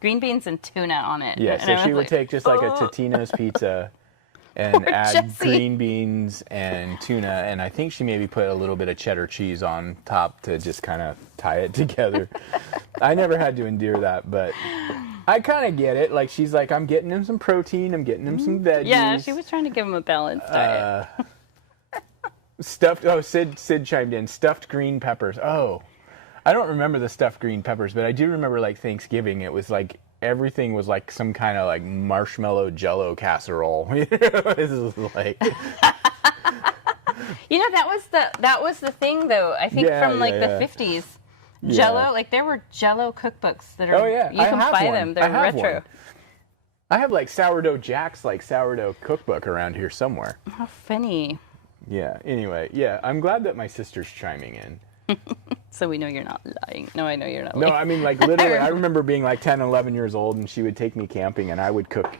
green beans and tuna on it. Yeah, And so I she was would like, take just like a "Oh." Totino's pizza, and Poor add Jessie. green beans and tuna, and I think she maybe put a little bit of cheddar cheese on top to just kind of tie it together. I never had to endure that, but I kind of get it. Like, she's like, I'm getting him some protein, I'm getting him some veggies. Yeah, she was trying to give him a balanced diet. Stuffed, oh, Sid chimed in, stuffed green peppers. Oh, I don't remember the stuffed green peppers, but I do remember, like, Thanksgiving. It was like, everything was like some kind of like marshmallow jello casserole. This is like, You know, that was the thing though. I think Yeah, from like yeah, the yeah. 50s. Yeah. Jello, like there were Jello cookbooks that are. Oh, yeah. You I can have buy one. them. I They're have retro. one. I have like Sourdough Jack's like sourdough cookbook around here somewhere. How funny. Yeah. Anyway, yeah. I'm glad that my sister's chiming in. So we know you're not lying. No, I know you're not No, lying. I mean, like, literally, I remember being like 10, 11 years old, and she would take me camping, and I would cook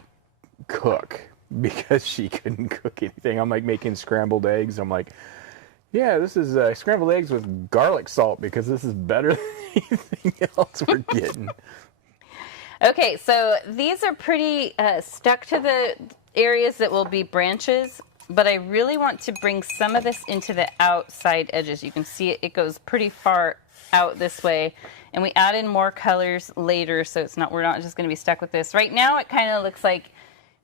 because she couldn't cook anything. I'm like making scrambled eggs. I'm like, yeah, this is scrambled eggs with garlic salt because this is better than anything else we're getting. Okay, so these are pretty stuck to the areas that will be branches, but I really want to bring some of this into the outside edges. You can see it goes pretty far out this way, and we add in more colors later, so we're not just going to be stuck with this. Right now, it kind of looks like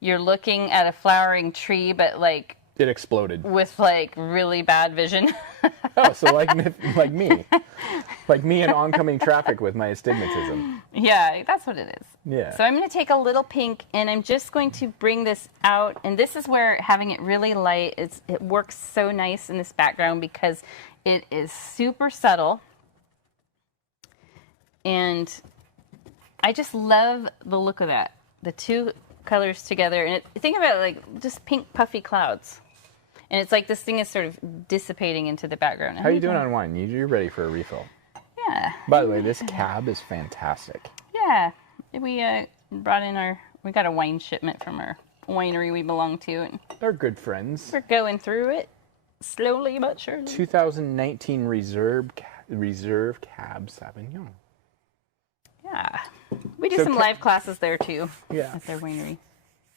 you're looking at a flowering tree, but like It exploded. with like really bad vision. Oh, so like me. Like me in oncoming traffic with my astigmatism. Yeah, that's what it is. Yeah. So I'm going to take a little pink and I'm just going to bring this out. And this is where having it really light, it works so nice in this background because it is super subtle. And I just love the look of that. The two colors together. And think about it like just pink puffy clouds. And it's like this thing is sort of dissipating into the background. How are you doing on wine? You're ready for a refill. Yeah. By the way, this cab is fantastic. Yeah, we we got a wine shipment from our winery we belong to, and They're good friends. we're going through it slowly but surely. 2019 Reserve Cab Sauvignon. Yeah, we do So some live classes there too. Yeah. At their winery.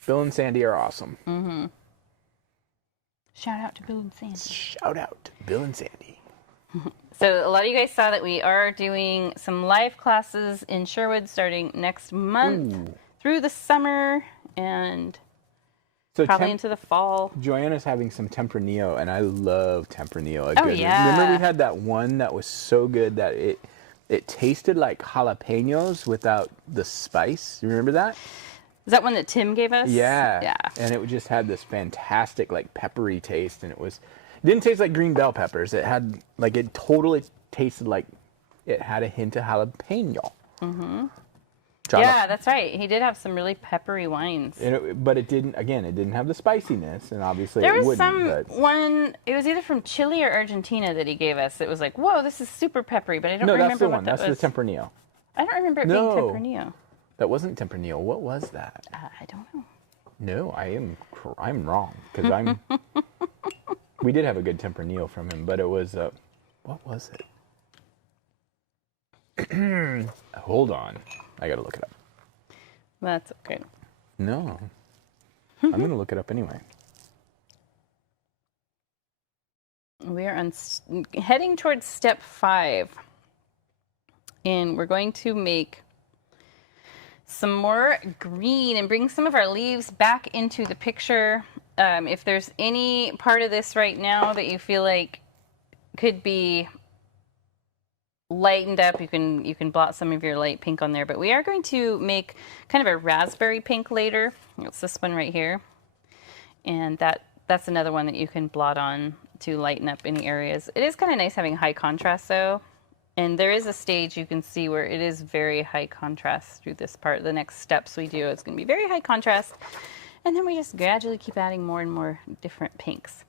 Bill and Sandy are awesome. Shout out to Bill and Sandy. Shout out to Bill and Sandy. So a lot of you guys saw that we are doing some live classes in Sherwood starting next month through the summer and So probably into the fall. Joanna's having some Tempranillo, and I love Tempranillo. Oh, yeah. Remember we had that one that was so good that it tasted like jalapenos without the spice. You remember that? Is that one that Tim gave us? Yeah. Yeah. And it just had this fantastic, like, peppery taste, and it didn't taste like green bell peppers. It had, like, it totally tasted like it had a hint of jalapeno. Mm-hmm. Yeah, that's right. He did have some really peppery wines. But it didn't have the spiciness, and obviously There it was wouldn't. one, it was either from Chile or Argentina that he gave us. It was like, whoa, this is super peppery, but I don't No, remember that's the what one. that That's was. the Tempranillo. I don't remember it No. being Tempranillo. That wasn't Tempranillo. What was that? I don't know. No, I'm wrong because we did have a good Tempranillo from him, but it was what was it? Hold on, I gotta look it up. That's okay. No, I'm gonna look it up anyway. We are heading towards step 5. And we're going to make some more green and bring some of our leaves back into the picture. If there's any part of this right now that you feel like could be lightened up, you can blot some of your light pink on there. But we are going to make kind of a raspberry pink later. It's this one right here. And that's another one that you can blot on to lighten up any areas. It is kind of nice having high contrast though. And there is a stage you can see where it is very high contrast through this part. The next steps we do, it's going to be very high contrast. And then we just gradually keep adding more and more different pinks.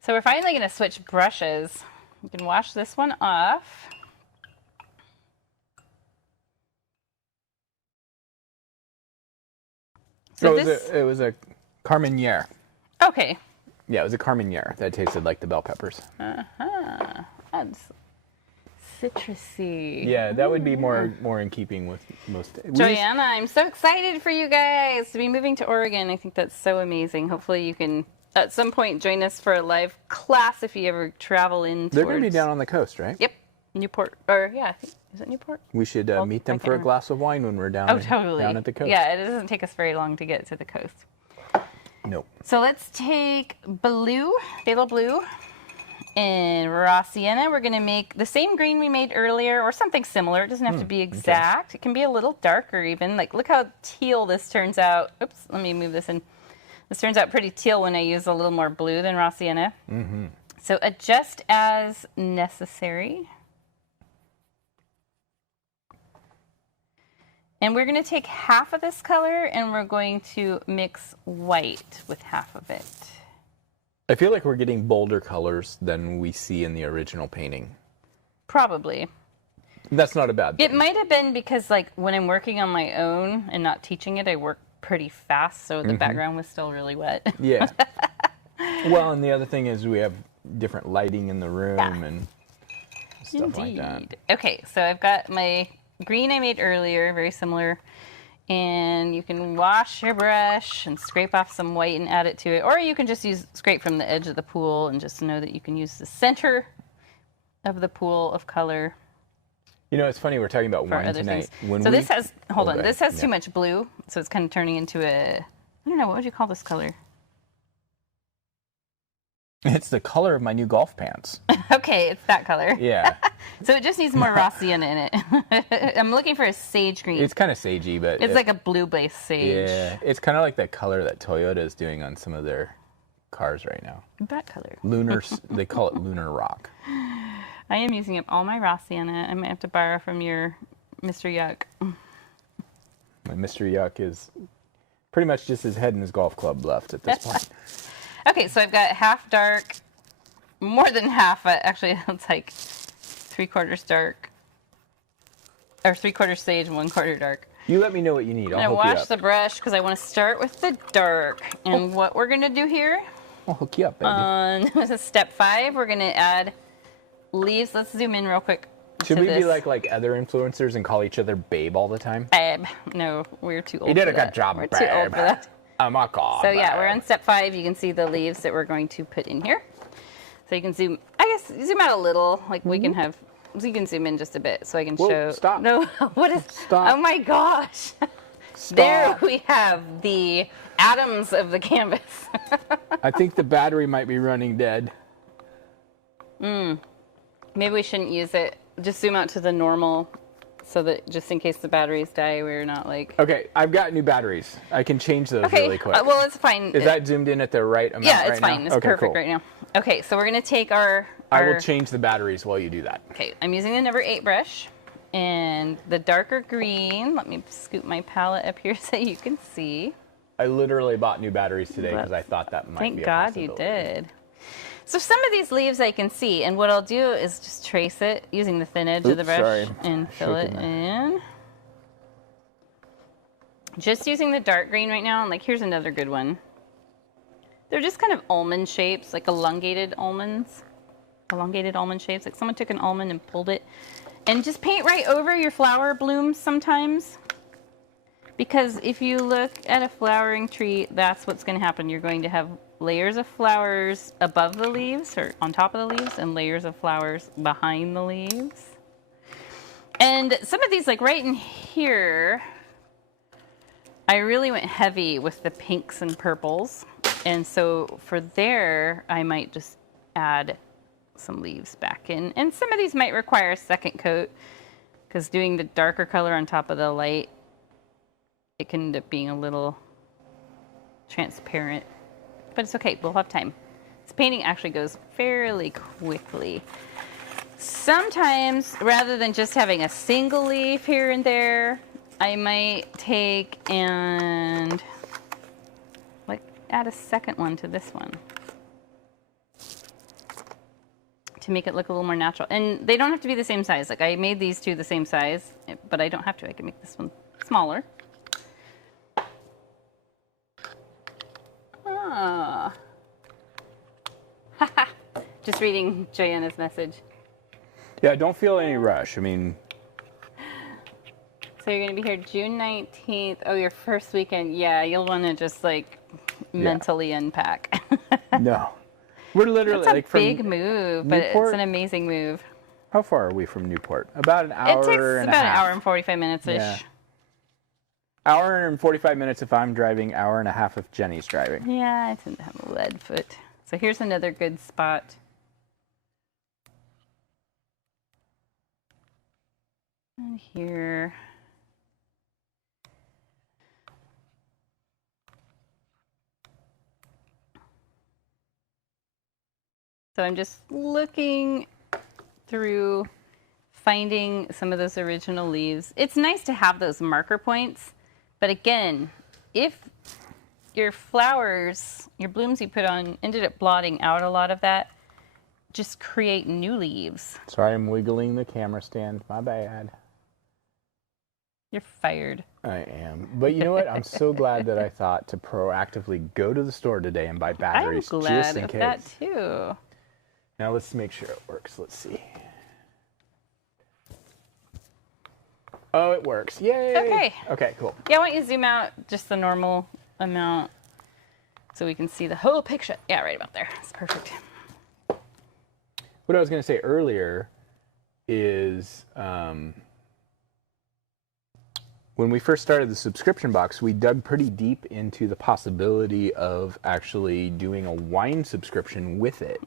So we're finally going to switch brushes. You can wash this one off. So it was a Carmenere. Okay. Yeah, it was a Carmenere that tasted like the bell peppers. That's citrusy. Yeah, that would be more in keeping with most. Joanna, I'm so excited for you guys to be moving to Oregon. I think that's so amazing. Hopefully you can, at some point, join us for a live class if you ever travel in towards... They're going to be down on the coast, right? Yep. Newport. Or, yeah, I think, is it Newport? We should meet them I for a can't glass of wine when we're down, down at the coast. Yeah, it doesn't take us very long to get to the coast. Nope. So let's take blue, phthalo blue, and raw sienna. We're going to make the same green we made earlier, or something similar. It doesn't have to be exact. Okay. It can be a little darker even. Like, look how teal this turns out. Oops, let me move this in. This turns out pretty teal when I use a little more blue than raw sienna. Mm-hmm. So adjust as necessary. And we're going to take half of this color and we're going to mix white with half of it. I feel like we're getting bolder colors than we see in the original painting. Probably. That's not a bad thing. It might have been because, like, when I'm working on my own and not teaching it, I work pretty fast, so the background was still really wet. Yeah. Well, and the other thing is we have different lighting in the room and stuff like that. Okay, so I've got my green I made earlier, very similar. And you can wash your brush and scrape off some white and add it to it. Or you can just scrape from the edge of the pool and just know that you can use the center of the pool of color. You know, it's funny, we're talking about wine tonight. So this has, hold on, this has too much blue. So it's kind of turning into a, I don't know, what would you call this color? It's the color of my new golf pants. Okay, it's that color. Yeah. So it just needs more raw sienna in it. I'm looking for a sage green. It's kind of sagey, but... It's like a blue-based sage. Yeah, it's kind of like that color that Toyota is doing on some of their cars right now. That color. Lunar, they call it lunar rock. I am using up all my raw sienna. I might have to borrow from your Mr. Yuck. My Mr. Yuck is pretty much just his head and his golf club left at this point. Okay, so I've got half dark, more than half, actually it's like 3/4 dark, or 3/4 sage and 1/4 dark. You let me know what you need. I'll I'm hook gonna you wash up. the brush because I want to start with the dark. And what we're gonna do here, I'll hook you up, baby. this is step 5. We're gonna add leaves. Let's zoom in real quick. Should we be like other influencers and call each other babe all the time? Babe. No, we're too old. You did for a good that. job, We're babe. too old for that. Oh my God. So yeah, we're babe. on step 5. You can see the leaves that we're going to put in here. So you can zoom, I guess, zoom out a little. Like we can have, so you can zoom in just a bit so I can Whoa, show. stop. No, what is, Stop. oh my gosh. Stop. There we have the atoms of the canvas. I think the battery might be running dead. Maybe we shouldn't use it. Just zoom out to the normal so that just in case the batteries die, we're not like... Okay, I've got new batteries. I can change those really quick. Well, it's fine. Is that zoomed in at the right amount Yeah, it's right fine. now? It's Okay, perfect cool. right now. Okay, so we're going to take our... I will change the batteries while you do that. Okay, I'm using the number 8 brush and the darker green. Let me scoop my palette up here so you can see. I literally bought new batteries today because I thought that might Thank be a God you possibility. did. So some of these leaves I can see, and what I'll do is just trace it using the thin edge of the Oops, brush sorry. and fill it Shaking in. Just using the dark green right now, and like here's another good one. They're just kind of almond shapes, like elongated almonds. Elongated almond shapes, like someone took an almond and pulled it. And just paint right over your flower blooms sometimes. Because if you look at a flowering tree, that's what's going to happen. You're going to have layers of flowers above the leaves or on top of the leaves and layers of flowers behind the leaves. And some of these, like right in here, I really went heavy with the pinks and purples. And so for there, I might just add some leaves back in. And some of these might require a second coat because doing the darker color on top of the light, it can end up being a little transparent, but it's okay. We'll have time. This painting actually goes fairly quickly. Sometimes, rather than just having a single leaf here and there, I might take and like add a second one to this one to make it look a little more natural. And they don't have to be the same size. Like I made these two the same size, but I don't have to. I can make this one smaller. Just reading Joanna's message. Yeah, don't feel any rush. I mean, So you're going to be here June 19th. Oh, your first weekend. Yeah, you'll want to just like mentally unpack. no. We're literally It's a like from big move, but it's Newport? an amazing move. How far are we from Newport? About an hour It takes and about a half. an hour and 45 minutes ish. Yeah. Hour and 45 minutes if I'm driving, hour and a half if Jenny's driving. Yeah, I tend to have a lead foot. So here's another good spot. And here. So I'm just looking through, finding some of those original leaves. It's nice to have those marker points, but again, if your flowers, your blooms you put on ended up blotting out a lot of that, just create new leaves. Sorry, I'm wiggling the camera stand. My bad. You're fired. I am. But you know what? I'm so glad that I thought to proactively go to the store today and buy I'm batteries glad just in of case. that too. Now let's make sure it works. Let's see. Oh, it works. Yay! Okay. Okay, cool. Yeah, why don't you zoom out just the normal amount so we can see the whole picture. Yeah, right about there. It's perfect. What I was going to say earlier is when we first started the subscription box, we dug pretty deep into the possibility of actually doing a wine subscription with it.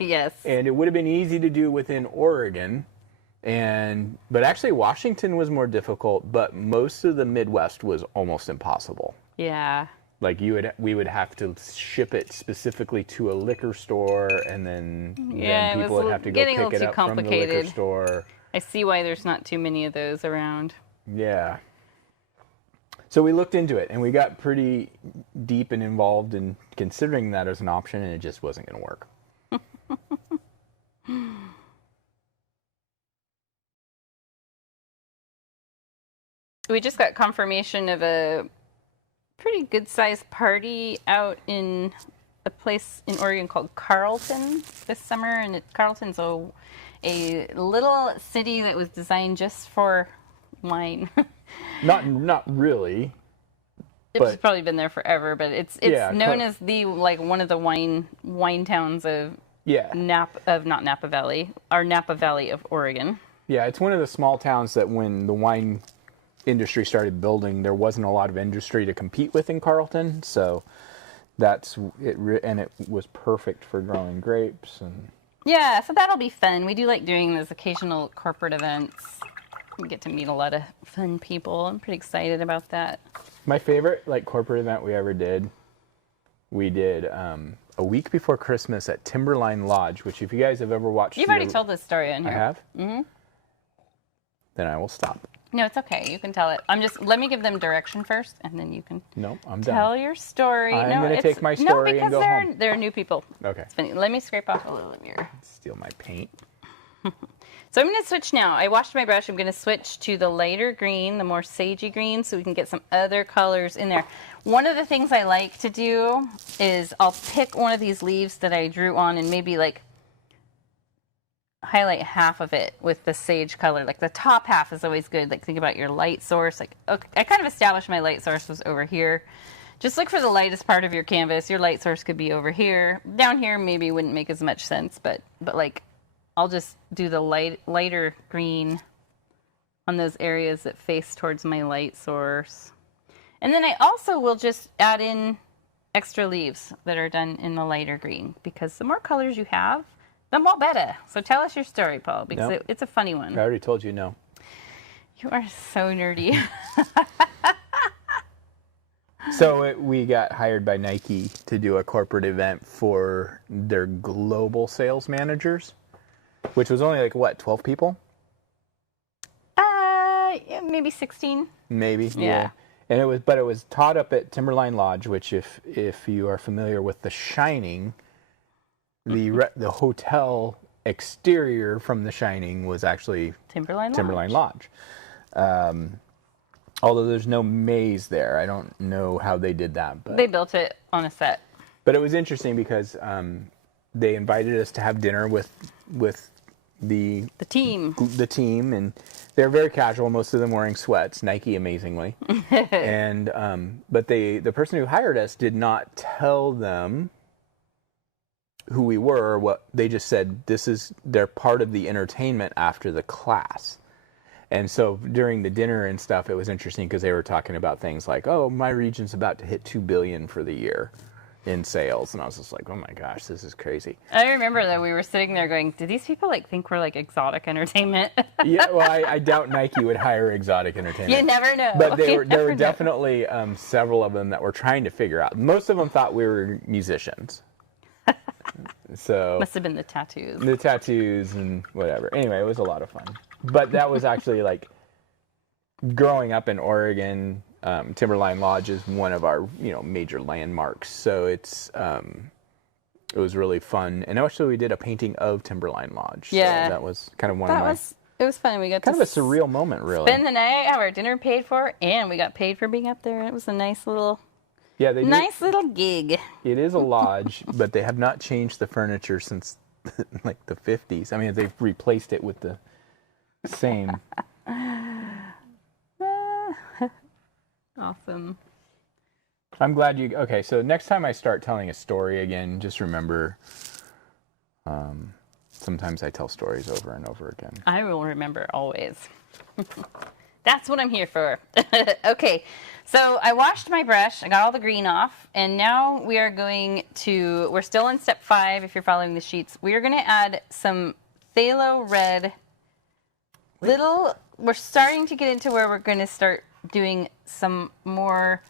Yes. And it would have been easy to do within Oregon. But actually Washington was more difficult, but most of the Midwest was almost impossible. Yeah. Like we would have to ship it specifically to a liquor store, and then Yeah, it people was would have to go getting a pick it little up too from the liquor complicated. store. I see why there's not too many of those around. Yeah. So we looked into it, and we got pretty deep and involved in considering that as an option, and it just wasn't going to work. We just got confirmation of a pretty good sized party out in a place in Oregon called Carlton this summer. And Carlton's a little city that was designed just for wine. Not really. It's But- probably been there forever, but it's Yeah, known as the one of the wine towns of Yeah. not Napa Valley, or Napa Valley of Oregon. Yeah, it's one of the small towns that when the wine industry started building, there wasn't a lot of industry to compete with in Carlton. So that's it, and it was perfect for growing grapes. And Yeah, so that'll be fun. We do like doing those occasional corporate events. We get to meet a lot of fun people. I'm pretty excited about that. my favorite corporate event we ever did, we did a week before Christmas at Timberline Lodge, which if you guys have ever watched, You've already told this story on I here. have. Mm-hmm. Then I will stop. No, it's okay. You can tell it. Let me give them direction first, and then you can No, I'm tell done. your story. I'm gonna it's- take my story and because go home. they're new people. Okay. It's funny. Let me scrape off a little of your. Steal my paint. So I'm going to switch now. I washed my brush. I'm going to switch to the lighter green, the more sagey green, so we can get some other colors in there. One of the things I like to do is I'll pick one of these leaves that I drew on and maybe highlight half of it with the sage color. Like the top half is always good. Like think about your light source. Like okay, I kind of established my light source was over here. Just look for the lightest part of your canvas. Your light source could be over here. Down here maybe wouldn't make as much sense, but I'll just do the lighter green on those areas that face towards my light source. And then I also will just add in extra leaves that are done in the lighter green, because the more colors you have, the more better. So tell us your story, Paul, because Nope. it's a funny one. I already told you no. You are so nerdy. So we got hired by Nike to do a corporate event for their global sales managers, which was only 12 people? Yeah, maybe 16. Maybe. Yeah. And it was taught up at Timberline Lodge, which if you are familiar with The Shining, the hotel exterior from The Shining was actually Timberline Lodge. Although there's no maze there. I don't know how they did that, but They built it on a set. But it was interesting because they invited us to have dinner with The team. And they're very casual. Most of them wearing sweats, Nike amazingly. And but the person who hired us did not tell them who we were. What they just said, they're part of the entertainment after the class. And so during the dinner and stuff, it was interesting because they were talking about things like, oh, my region's about to hit 2 billion for the year in sales. And I was just like, oh my gosh, this is crazy. I remember that we were sitting there going, do these people think we're like exotic entertainment? Yeah, well, I doubt Nike would hire exotic entertainment. You never know. But there were definitely several of them that were trying to figure out. Most of them thought we were musicians. So must have been the tattoos. The tattoos and whatever. Anyway, it was a lot of fun. But that was actually like growing up in Oregon. Timberline Lodge is one of our major landmarks. So it was really fun. And actually, we did a painting of Timberline Lodge. Yeah, so that was kind of it was fun. We got kind of a surreal moment, really. Spend the night, have our dinner paid for, and we got paid for being up there. It was a nice little. Yeah, they nice little gig. It is a lodge, but they have not changed the furniture since like the 50s. I mean, they've replaced it with the same. Awesome. I'm glad you. Okay, so next time I start telling a story again, just remember. Sometimes I tell stories over and over again. I will remember always. That's what I'm here for. Okay, so I washed my brush. I got all the green off, and now we are we're still in step 5 if you're following the sheets. We are going to add some phthalo red. We're starting to get into where we're going to start doing some more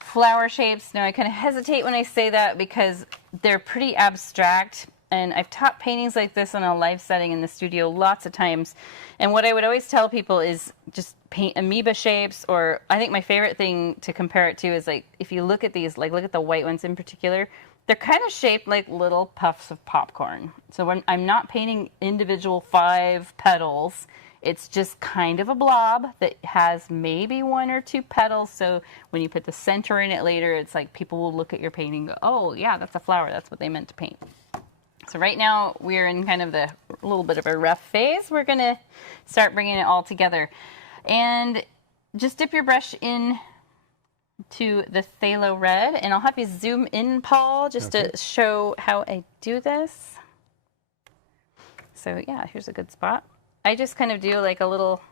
flower shapes. Now, I kind of hesitate when I say that because they're pretty abstract. And I've taught paintings like this in a live setting in the studio lots of times. And what I would always tell people is just paint amoeba shapes, or I think my favorite thing to compare it to is like, if you look at these, like look at the white ones in particular, they're kind of shaped like little puffs of popcorn. So when I'm not painting individual 5 petals, it's just kind of a blob that has maybe 1 or 2 petals. So when you put the center in it later, it's like people will look at your painting and go, oh yeah, that's a flower. That's what they meant to paint. So right now we're in kind of a little bit of a rough phase. We're going to start bringing it all together. And just dip your brush in to the phthalo red. And I'll have you zoom in, Paul, just to show how I do this. So yeah, here's a good spot. I just kind of do like a little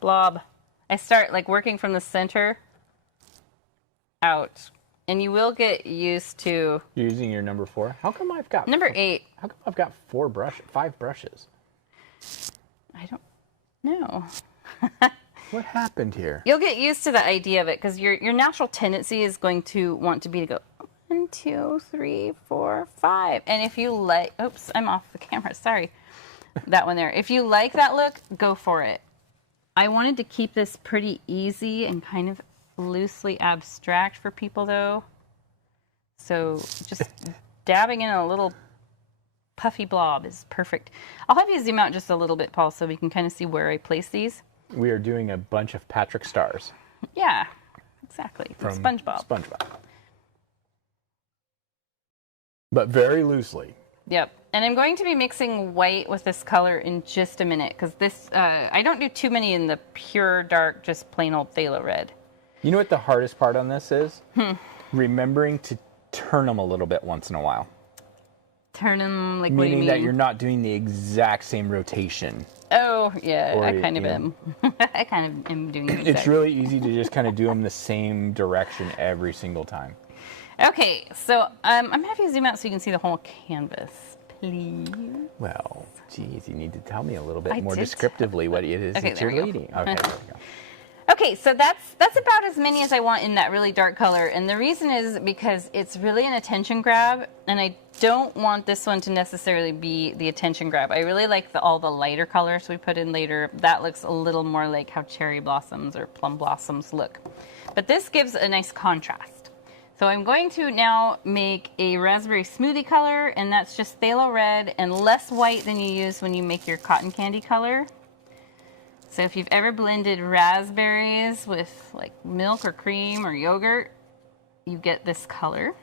blob. I start like working from the center out. And you will get used to... You're using your number 4? How come I've got... Number 8. How come I've got 5 brushes? I don't know. What happened here? You'll get used to the idea of it because your natural tendency is going to want to be to go 1, 2, 3, 4, 5. And if you like... Oops, I'm off the camera. Sorry. That one there. If you like that look, go for it. I wanted to keep this pretty easy and kind of loosely abstract for people though, so just dabbing in a little puffy blob is perfect. I'll have you zoom out just a little bit, Paul, so we can kind of see where I place these. We are doing a bunch of Patrick Stars. Yeah, exactly. From SpongeBob. But very loosely. Yep. And I'm going to be mixing white with this color in just a minute because this I don't do too many in the pure dark, just plain old phthalo red. You know what the hardest part on this is? Remembering to turn them a little bit once in a while. Turn them, like, meaning what do you mean? That you're not doing the exact same rotation. Oh, yeah, Or, I kind of am. I kind of am doing it. It's really easy to just kind of do them the same direction every single time. Okay, so I'm going to have you zoom out so you can see the whole canvas, please. Well, geez, you need to tell me a little bit more did descriptively what it is that you're leading. Okay, there we go. Okay, so that's about as many as I want in that really dark color. And the reason is because it's really an attention grab, and I don't want this one to necessarily be the attention grab. I really like all the lighter colors we put in later. That looks a little more like how cherry blossoms or plum blossoms look. But this gives a nice contrast. So I'm going to now make a raspberry smoothie color, and that's just phthalo red and less white than you use when you make your cotton candy color. So if you've ever blended raspberries with like milk or cream or yogurt, you get this color.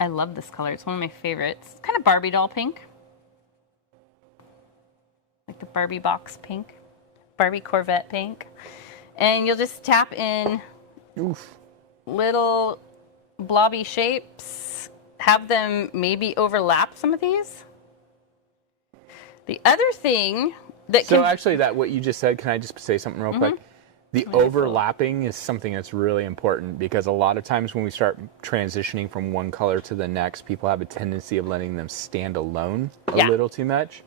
I love this color. It's one of my favorites. It's kind of Barbie doll pink. like the Barbie box pink, Barbie Corvette pink. And you'll just tap in little blobby shapes, have them maybe overlap some of these. The other thing that So actually, that what you just said, can I just say something real quick? The overlapping is something that's really important because a lot of times when we start transitioning from one color to the next, people have a tendency of letting them stand alone a little too much.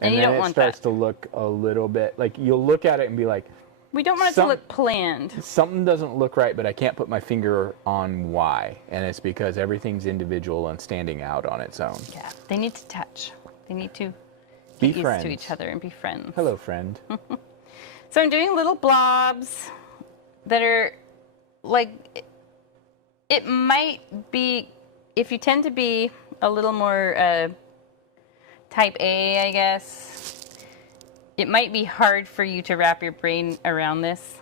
And you then don't it want starts that. to look a little bit like you'll look at it and be like, we don't want it to look planned. something doesn't look right, but I can't put my finger on why. And it's because everything's individual and standing out on its own. Yeah, they need to touch. They need to Be get used friends. to each other and be friends. Hello, friend. So I'm doing little blobs that are like, it might be, if you tend to be a little more type A, I guess, it might be hard for you to wrap your brain around this,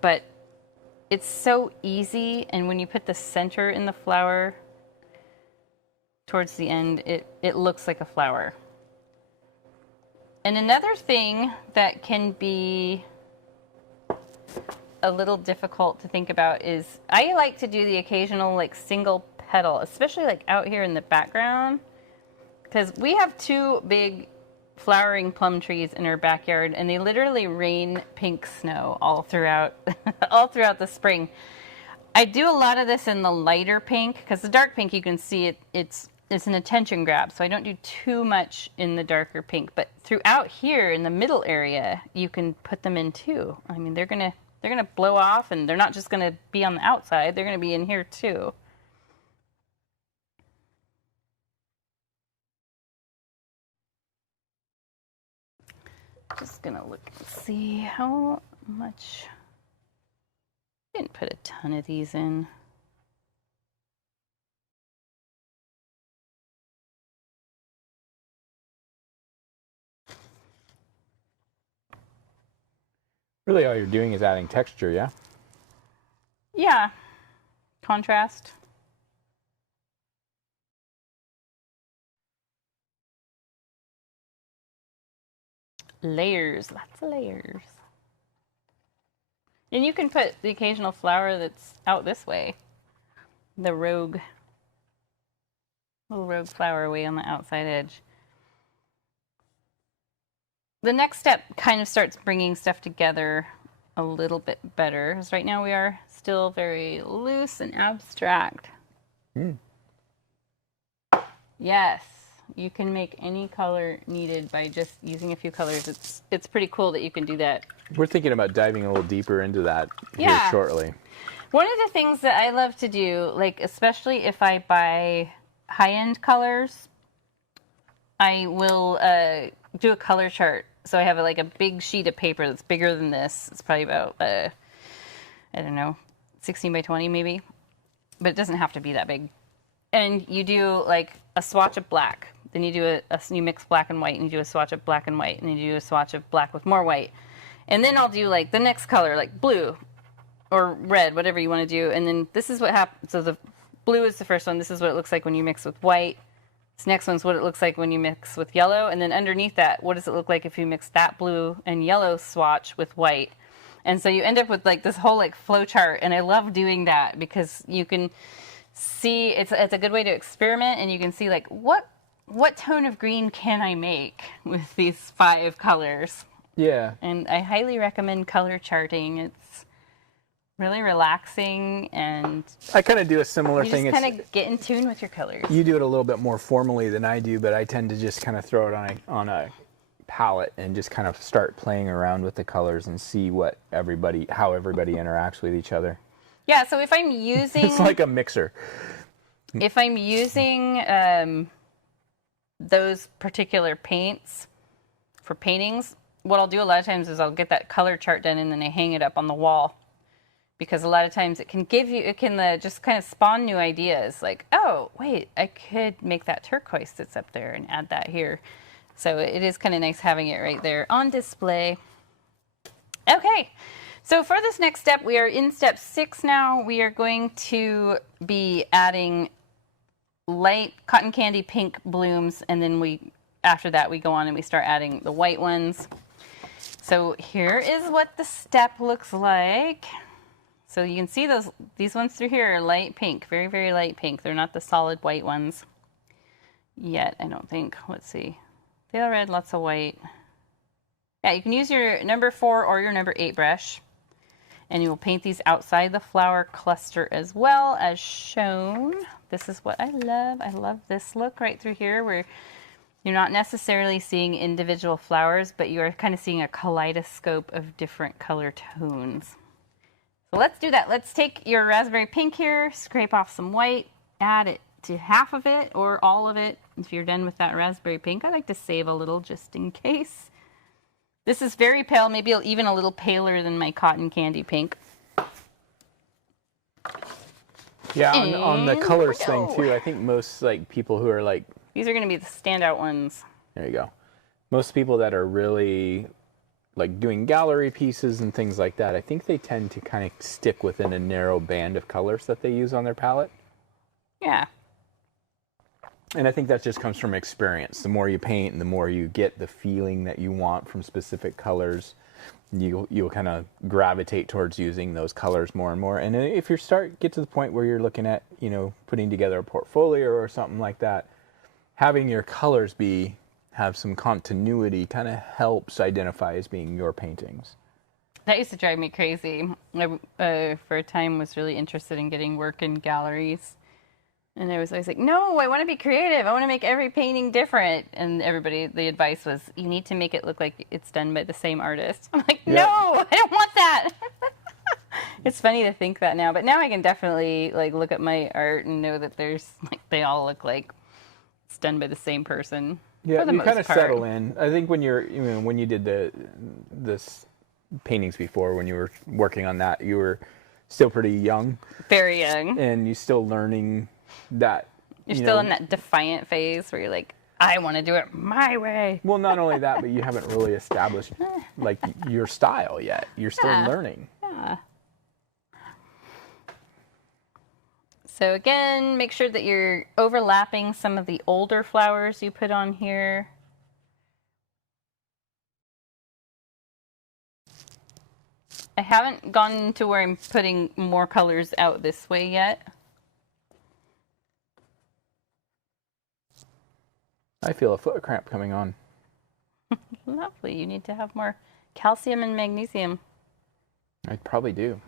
but it's so easy. And when you put the center in the flower towards the end, it looks like a flower. And another thing that can be a little difficult to think about is I like to do the occasional like single petal, especially like out here in the background, because we have 2 big flowering plum trees in our backyard, and they literally rain pink snow all throughout all throughout the spring. I do a lot of this in the lighter pink because the dark pink you can see it's an attention grab, so I don't do too much in the darker pink. But throughout here in the middle area, you can put them in too. I mean, they're gonna blow off, and they're not just gonna be on the outside; they're gonna be in here too. Just gonna look and see how much. Didn't put a ton of these in. Really, all you're doing is adding texture, yeah? Yeah, contrast. Layers, lots of layers. And you can put the occasional flower that's out this way. The little rogue flower away on the outside edge. The next step kind of starts bringing stuff together a little bit better, because right now we are still very loose and abstract. Yes, you can make any color needed by just using a few colors. It's pretty cool that you can do that. We're thinking about diving a little deeper into that here shortly. One of the things that I love to do, like especially if I buy high-end colors, I will do a color chart. So I have like a big sheet of paper that's bigger than this. It's probably about, I don't know, 16 by 20 maybe. But it doesn't have to be that big. And you do like a swatch of black. Then you do you mix black and white, and you do a swatch of black and white, and then you do a swatch of black with more white. And then I'll do like the next color, like blue or red, whatever you want to do. And then this is what happens. So the blue is the first one. This is what it looks like when you mix with white. This next one's what it looks like when you mix with yellow. And then underneath that, what does it look like if you mix that blue and yellow swatch with white? And so you end up with like this whole like flow chart. And I love doing that because you can see, it's a good way to experiment, and you can see like what tone of green can I make with these 5 colors. Yeah. And I highly recommend color charting. It's really relaxing, and I kind of do a similar you thing. just kind of get in tune with your colors. You do it a little bit more formally than I do, but I tend to just kind of throw it on a palette and just kind of start playing around with the colors and see how everybody interacts with each other. Yeah, so if I'm using... It's like a mixer. If I'm using those particular paints for paintings, what I'll do a lot of times is I'll get that color chart done, and then I hang it up on the wall. Because a lot of times it can just kind of spawn new ideas. Like, oh, wait, I could make that turquoise that's up there and add that here. So it is kind of nice having it right there on display. Okay, so for this next step, we are in step 6 now. We are going to be adding light cotton candy pink blooms, and then we after that, we go on and we start adding the white ones. So here is what the step looks like. So you can see these ones through here are light pink, very, very light pink. They're not the solid white ones yet, I don't think. Let's see. They all red, lots of white. Yeah, you can use your number 4 or your number 8 brush. And you will paint these outside the flower cluster as well as shown. This is what I love. I love this look right through here where you're not necessarily seeing individual flowers, but you are kind of seeing a kaleidoscope of different color tones. So let's do that. Let's take your raspberry pink here, scrape off some white, add it to half of it or all of it. If you're done with that raspberry pink, I like to save a little just in case. This is very pale, maybe even a little paler than my cotton candy pink. Yeah, on the colors thing too, I think most like people who are like... These are going to be the standout ones. There you go. Most people that are really like doing gallery pieces and things like that, I think they tend to kind of stick within a narrow band of colors that they use on their palette. Yeah. And I think that just comes from experience. The more you paint and the more you get the feeling that you want from specific colors, you'll kind of gravitate towards using those colors more and more. And if you get to the point where you're looking at, putting together a portfolio or something like that, having your colors have some continuity kind of helps identify as being your paintings. That used to drive me crazy. I, for a time, was really interested in getting work in galleries. And I was always like, no, I want to be creative. I want to make every painting different. And the advice was, you need to make it look like it's done by the same artist. I'm like, no, I don't want that. It's funny to think that now. But now I can definitely look at my art and know that they all look like it's done by the same person. Yeah, you kind of settle in. I think when when you did this paintings before, when you were working on that, you were still pretty young. Very young. And you're still learning that. You're still in that defiant phase where you're like, I want to do it my way. Well, not only that, but you haven't really established your style yet. You're still learning. Yeah. So again, make sure that you're overlapping some of the older flowers you put on here. I haven't gone to where I'm putting more colors out this way yet. I feel a foot cramp coming on. Lovely. You need to have more calcium and magnesium. I probably do.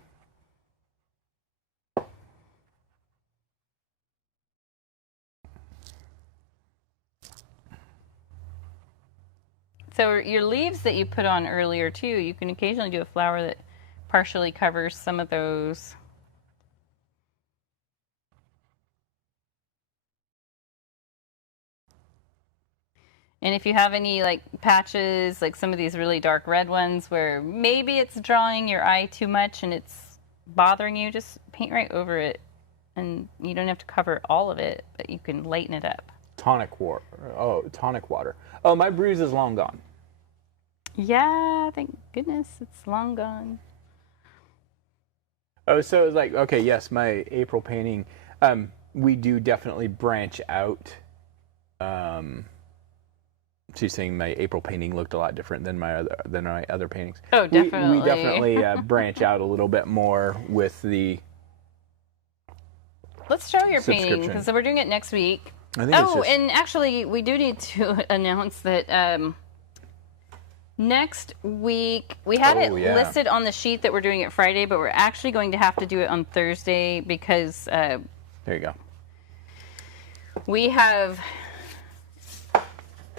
So your leaves that you put on earlier too, you can occasionally do a flower that partially covers some of those. And if you have any patches, like some of these really dark red ones where maybe it's drawing your eye too much and it's bothering you, just paint right over it. And you don't have to cover all of it, but you can lighten it up. Tonic water. Oh, tonic water. Oh, my bruise is long gone. Yeah, thank goodness it's long gone. Oh, so it's okay, yes, my April painting, we do definitely branch out. She's saying my April painting looked a lot different than my other paintings. Oh, definitely. We definitely branch out a little bit more with the. Let's show your painting because we're doing it next week. And actually, we do need to announce that next week we had it listed on the sheet that we're doing it Friday, but we're actually going to have to do it on Thursday because there you go. We have.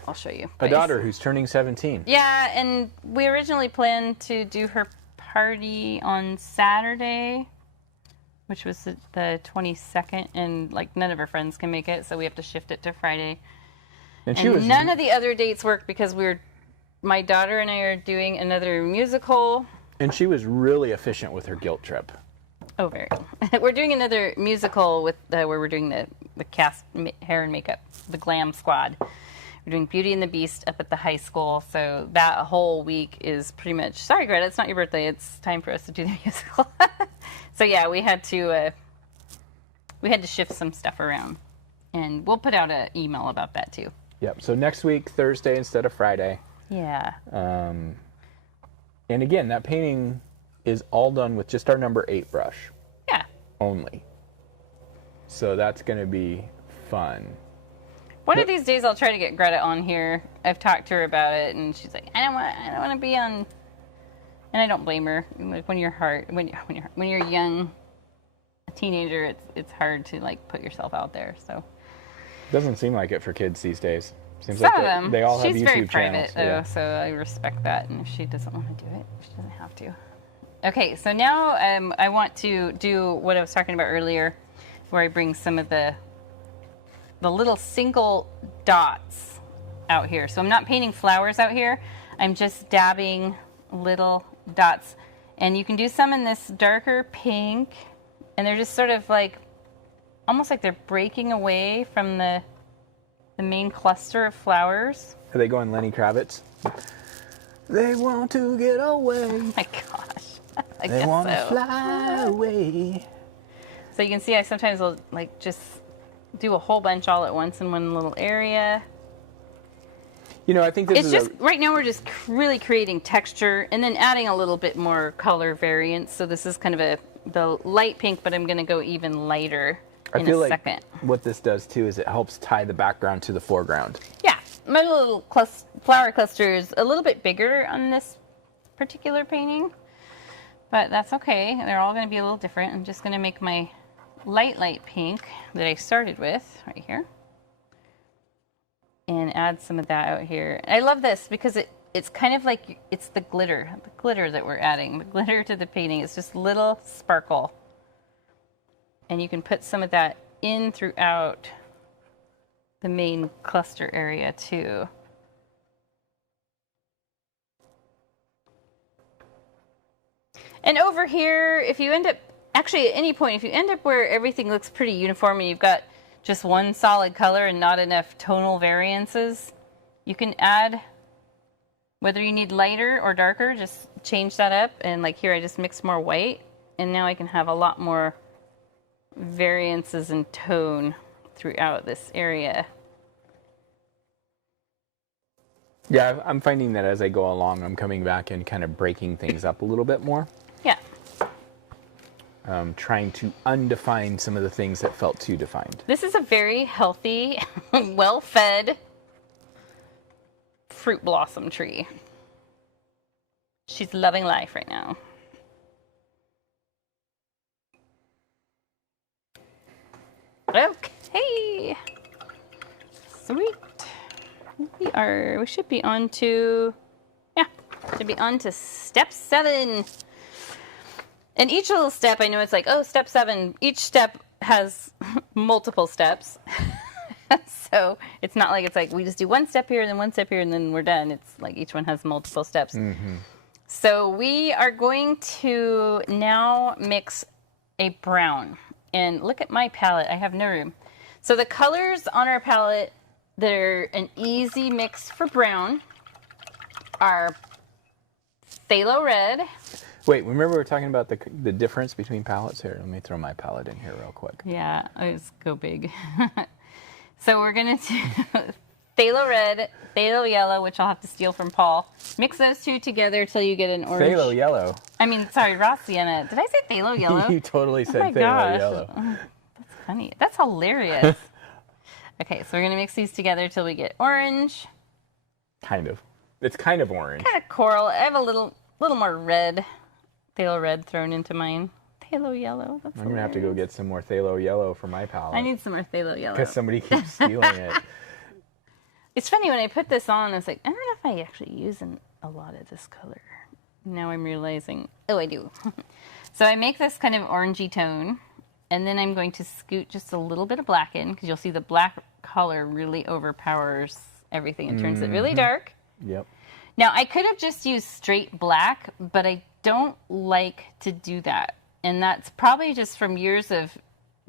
I'll show you. A daughter who's turning 17. Yeah, and we originally planned to do her party on Saturday, which was the 22nd, and none of her friends can make it, so we have to shift it to Friday. And none of the other dates work because my daughter and I are doing another musical. And she was really efficient with her guilt trip. Oh, very. We're doing another musical where we're doing the cast hair and makeup, the Glam Squad. We're doing Beauty and the Beast up at the high school, so that whole week is pretty much. Sorry, Greta, it's not your birthday. It's time for us to do the musical. So yeah, we had to shift some stuff around, and we'll put out an email about that too. Yep. So next week, Thursday instead of Friday. Yeah. And again, that painting is all done with just our number 8 brush Yeah. only. So that's going to be fun. One of these days I'll try to get Greta on here. I've talked to her about it, and she's like, I don't want to be on. And I don't blame her. Like when you're young, a teenager, it's hard to like put yourself out there. So Doesn't seem like it for kids these days. Seems some like of them. they all have She's YouTube very channels. private though, so I respect that. And if she doesn't want to do it, she doesn't have to. Okay, so now I want to do what I was talking about earlier, where I bring some of the little single dots out here. So I'm not painting flowers out here. I'm just dabbing little dots. And you can do some in this darker pink, and they're just sort of like, almost like they're breaking away from the main cluster of flowers. Are they going Lenny Kravitz? They want to get away. Oh my gosh. I They guess want to so. fly away. So you can see I sometimes will like just do a whole bunch all at once in one little area. You know, I think this It's is just, right now we're just really creating texture and then adding a little bit more color variance. So this is kind of the light pink, but I'm going to go even lighter I in feel a like second. what this does too is it helps tie the background to the foreground. Yeah, my little flower cluster is a little bit bigger on this particular painting, but that's okay. They're all going to be a little different. I'm just going to make my light pink that I started with right here and add some of that out here. I love this because it's kind of like it's the glitter that we're adding. The glitter to the painting is just little sparkle. And you can put some of that in throughout the main cluster area too. And over here, if you end up, actually at any point, if you end up where everything looks pretty uniform and you've got just one solid color and not enough tonal variances, you can add, whether you need lighter or darker, just change that up. And like here, I just mixed more white, and now I can have a lot more variances in tone throughout this area. Yeah, I'm finding that as I go along, I'm coming back and kind of breaking things up a little bit more. Yeah. Trying to undefine some of the things that felt too defined. This is a very healthy, well-fed fruit blossom tree. She's loving life right now. Okay. Sweet. We should be on to, step 7. And each little step, I know it's like, oh, step 7. Each step has multiple steps. So it's not like it's like we just do one step here and then one step here and then we're done. It's like each one has multiple steps. Mm-hmm. So we are going to now mix a brown. And look at my palette. I have no room. So the colors on our palette that are an easy mix for brown are phthalo red. Wait, remember we were talking about the difference between palettes here? Let me throw my palette in here real quick. Yeah, let's go big. So we're going to do phthalo red, phthalo yellow, which I'll have to steal from Paul. Mix those two together till you get an orange. Phthalo yellow. I mean, sorry, raw sienna. Did I say phthalo yellow? You totally said my phthalo gosh. yellow. That's funny. That's hilarious. Okay, so we're going to mix these together till we get orange. Kind of. It's kind of orange. Kind of coral. I have a little more red, phthalo red thrown into mine. Phthalo yellow. That's I'm going to have to go get some more phthalo yellow for my palette. I need some more phthalo yellow. Because somebody keeps stealing it. It's funny, when I put this on, I was like, I don't know if I actually use a lot of this color. Now I'm realizing, oh, I do. So I make this kind of orangey tone, and then I'm going to scoot just a little bit of black in, because you'll see the black color really overpowers everything and turns it really dark. Yep. Now, I could have just used straight black, but I don't like to do that. And that's probably just from years of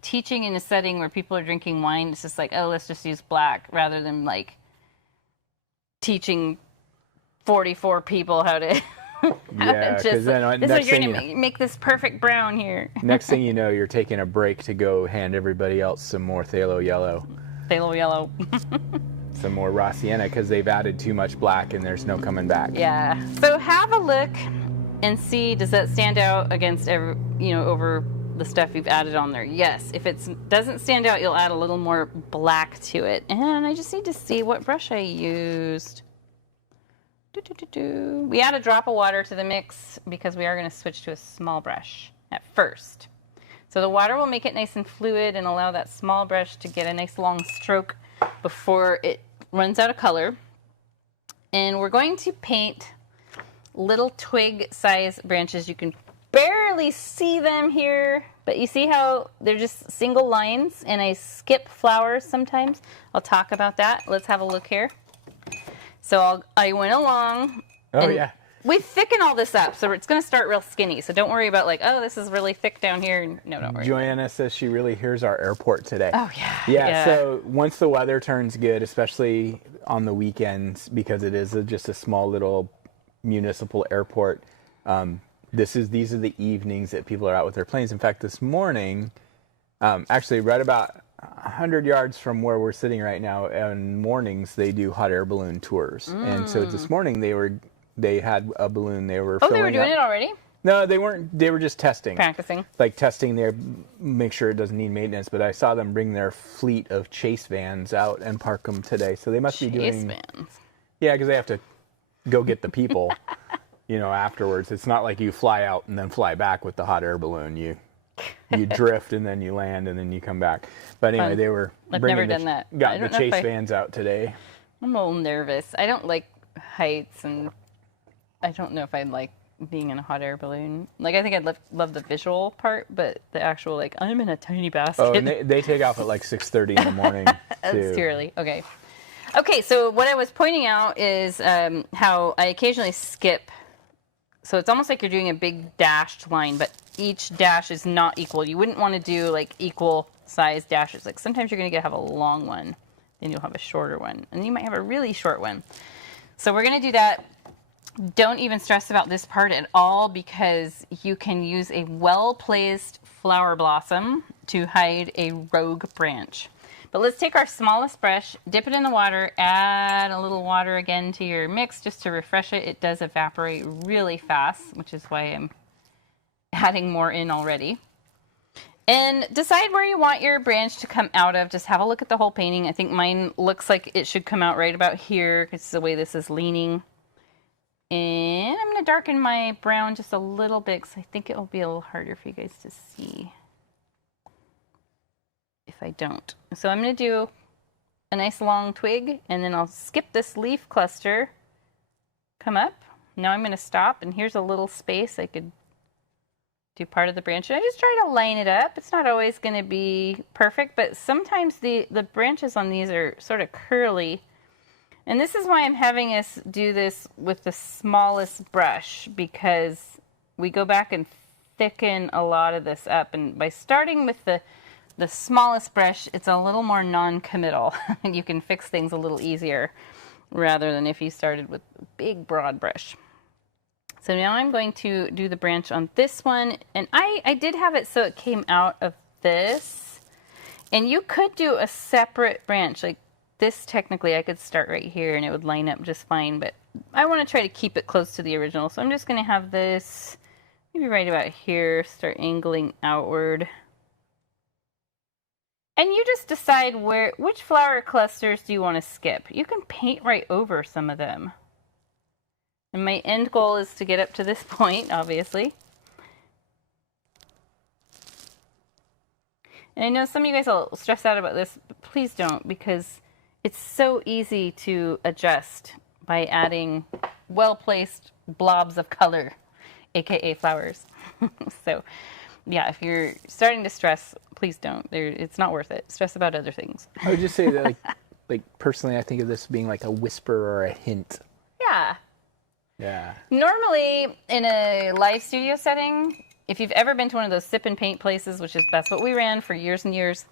teaching in a setting where people are drinking wine. It's just like, oh, let's just use black, rather than like teaching 44 people how to Yeah, because then this next is you're thing gonna make this perfect brown here. next thing you know, you're taking a break to go hand everybody else some more phthalo yellow. Phthalo yellow. some more raw sienna because they've added too much black and there's no coming back. Yeah. So have a look and see, does that stand out against over the stuff you've added on there? Yes. If it doesn't stand out, you'll add a little more black to it. And I just need to see what brush I used. We add a drop of water to the mix because we are going to switch to a small brush at first. So the water will make it nice and fluid and allow that small brush to get a nice long stroke before it runs out of color. And we're going to paint little twig size branches. You can barely see them here, but you see how they're just single lines and I skip flowers sometimes. I'll talk about that. Let's have a look here. So I went along. Oh, yeah. We thicken all this up, so it's going to start real skinny. So don't worry about like, oh, this is really thick down here. No, don't worry. Joanna says she really hears our airport today. Oh, yeah. Yeah, so once the weather turns good, especially on the weekends, because it is just a small little municipal airport, these are the evenings that people are out with their planes. In fact, this morning, actually right about 100 yards from where we're sitting right now, in mornings they do hot air balloon tours. And so this morning they had a balloon they were filling they were doing it already? No, they weren't. They were just testing. Practicing. Like testing their, make sure it doesn't need maintenance. But I saw them bring their fleet of chase vans out and park them today. So they must be doing. Chase vans. Yeah, because they have to go get the people, afterwards. It's not like you fly out and then fly back with the hot air balloon. You drift and then you land and then you come back. But anyway, they were I've never done that. Got the chase vans out today. I'm a little nervous. I don't like heights, and I don't know if I'd like being in a hot air balloon. Like, I think I'd love the visual part, but the actual, like, I'm in a tiny basket. Oh, and they take off at like 6:30 in the morning. That's too early. Okay. Okay, so what I was pointing out is how I occasionally skip. So it's almost like you're doing a big dashed line, but each dash is not equal. You wouldn't want to do like equal size dashes. Like sometimes you're going to have a long one, then you'll have a shorter one, and you might have a really short one. So we're going to do that. Don't even stress about this part at all because you can use a well-placed flower blossom to hide a rogue branch. But let's take our smallest brush, dip it in the water, add a little water again to your mix just to refresh it. It does evaporate really fast, which is why I'm adding more in already. And decide where you want your branch to come out of. Just have a look at the whole painting. I think mine looks like it should come out right about here because the way this is leaning. And I'm going to darken my brown just a little bit because I think it will be a little harder for you guys to see if I don't. So I'm going to do a nice long twig, and then I'll skip this leaf cluster, come up. Now I'm going to stop, and here's a little space I could do part of the branch. And I just try to line it up. It's not always going to be perfect, but sometimes the branches on these are sort of curly. And this is why I'm having us do this with the smallest brush, because we go back and thicken a lot of this up. And by starting with the smallest brush, it's a little more non-committal. You can fix things a little easier rather than if you started with a big broad brush. So now I'm going to do the branch on this one. And I did have it so it came out of this. And you could do a separate branch. Like this, technically, I could start right here and it would line up just fine. But I want to try to keep it close to the original. So I'm just going to have this maybe right about here, start angling outward. And you just decide which flower clusters do you want to skip. You can paint right over some of them. And my end goal is to get up to this point, obviously. And I know some of you guys will stress out about this, but please don't, because it's so easy to adjust by adding well-placed blobs of color, aka flowers. So yeah, if you're starting to stress, please don't. It's not worth it. Stress about other things. I would just say that, like personally, I think of this being like a whisper or a hint. Yeah. Yeah. Normally, in a live studio setting, if you've ever been to one of those sip and paint places, that's what we ran for years and years,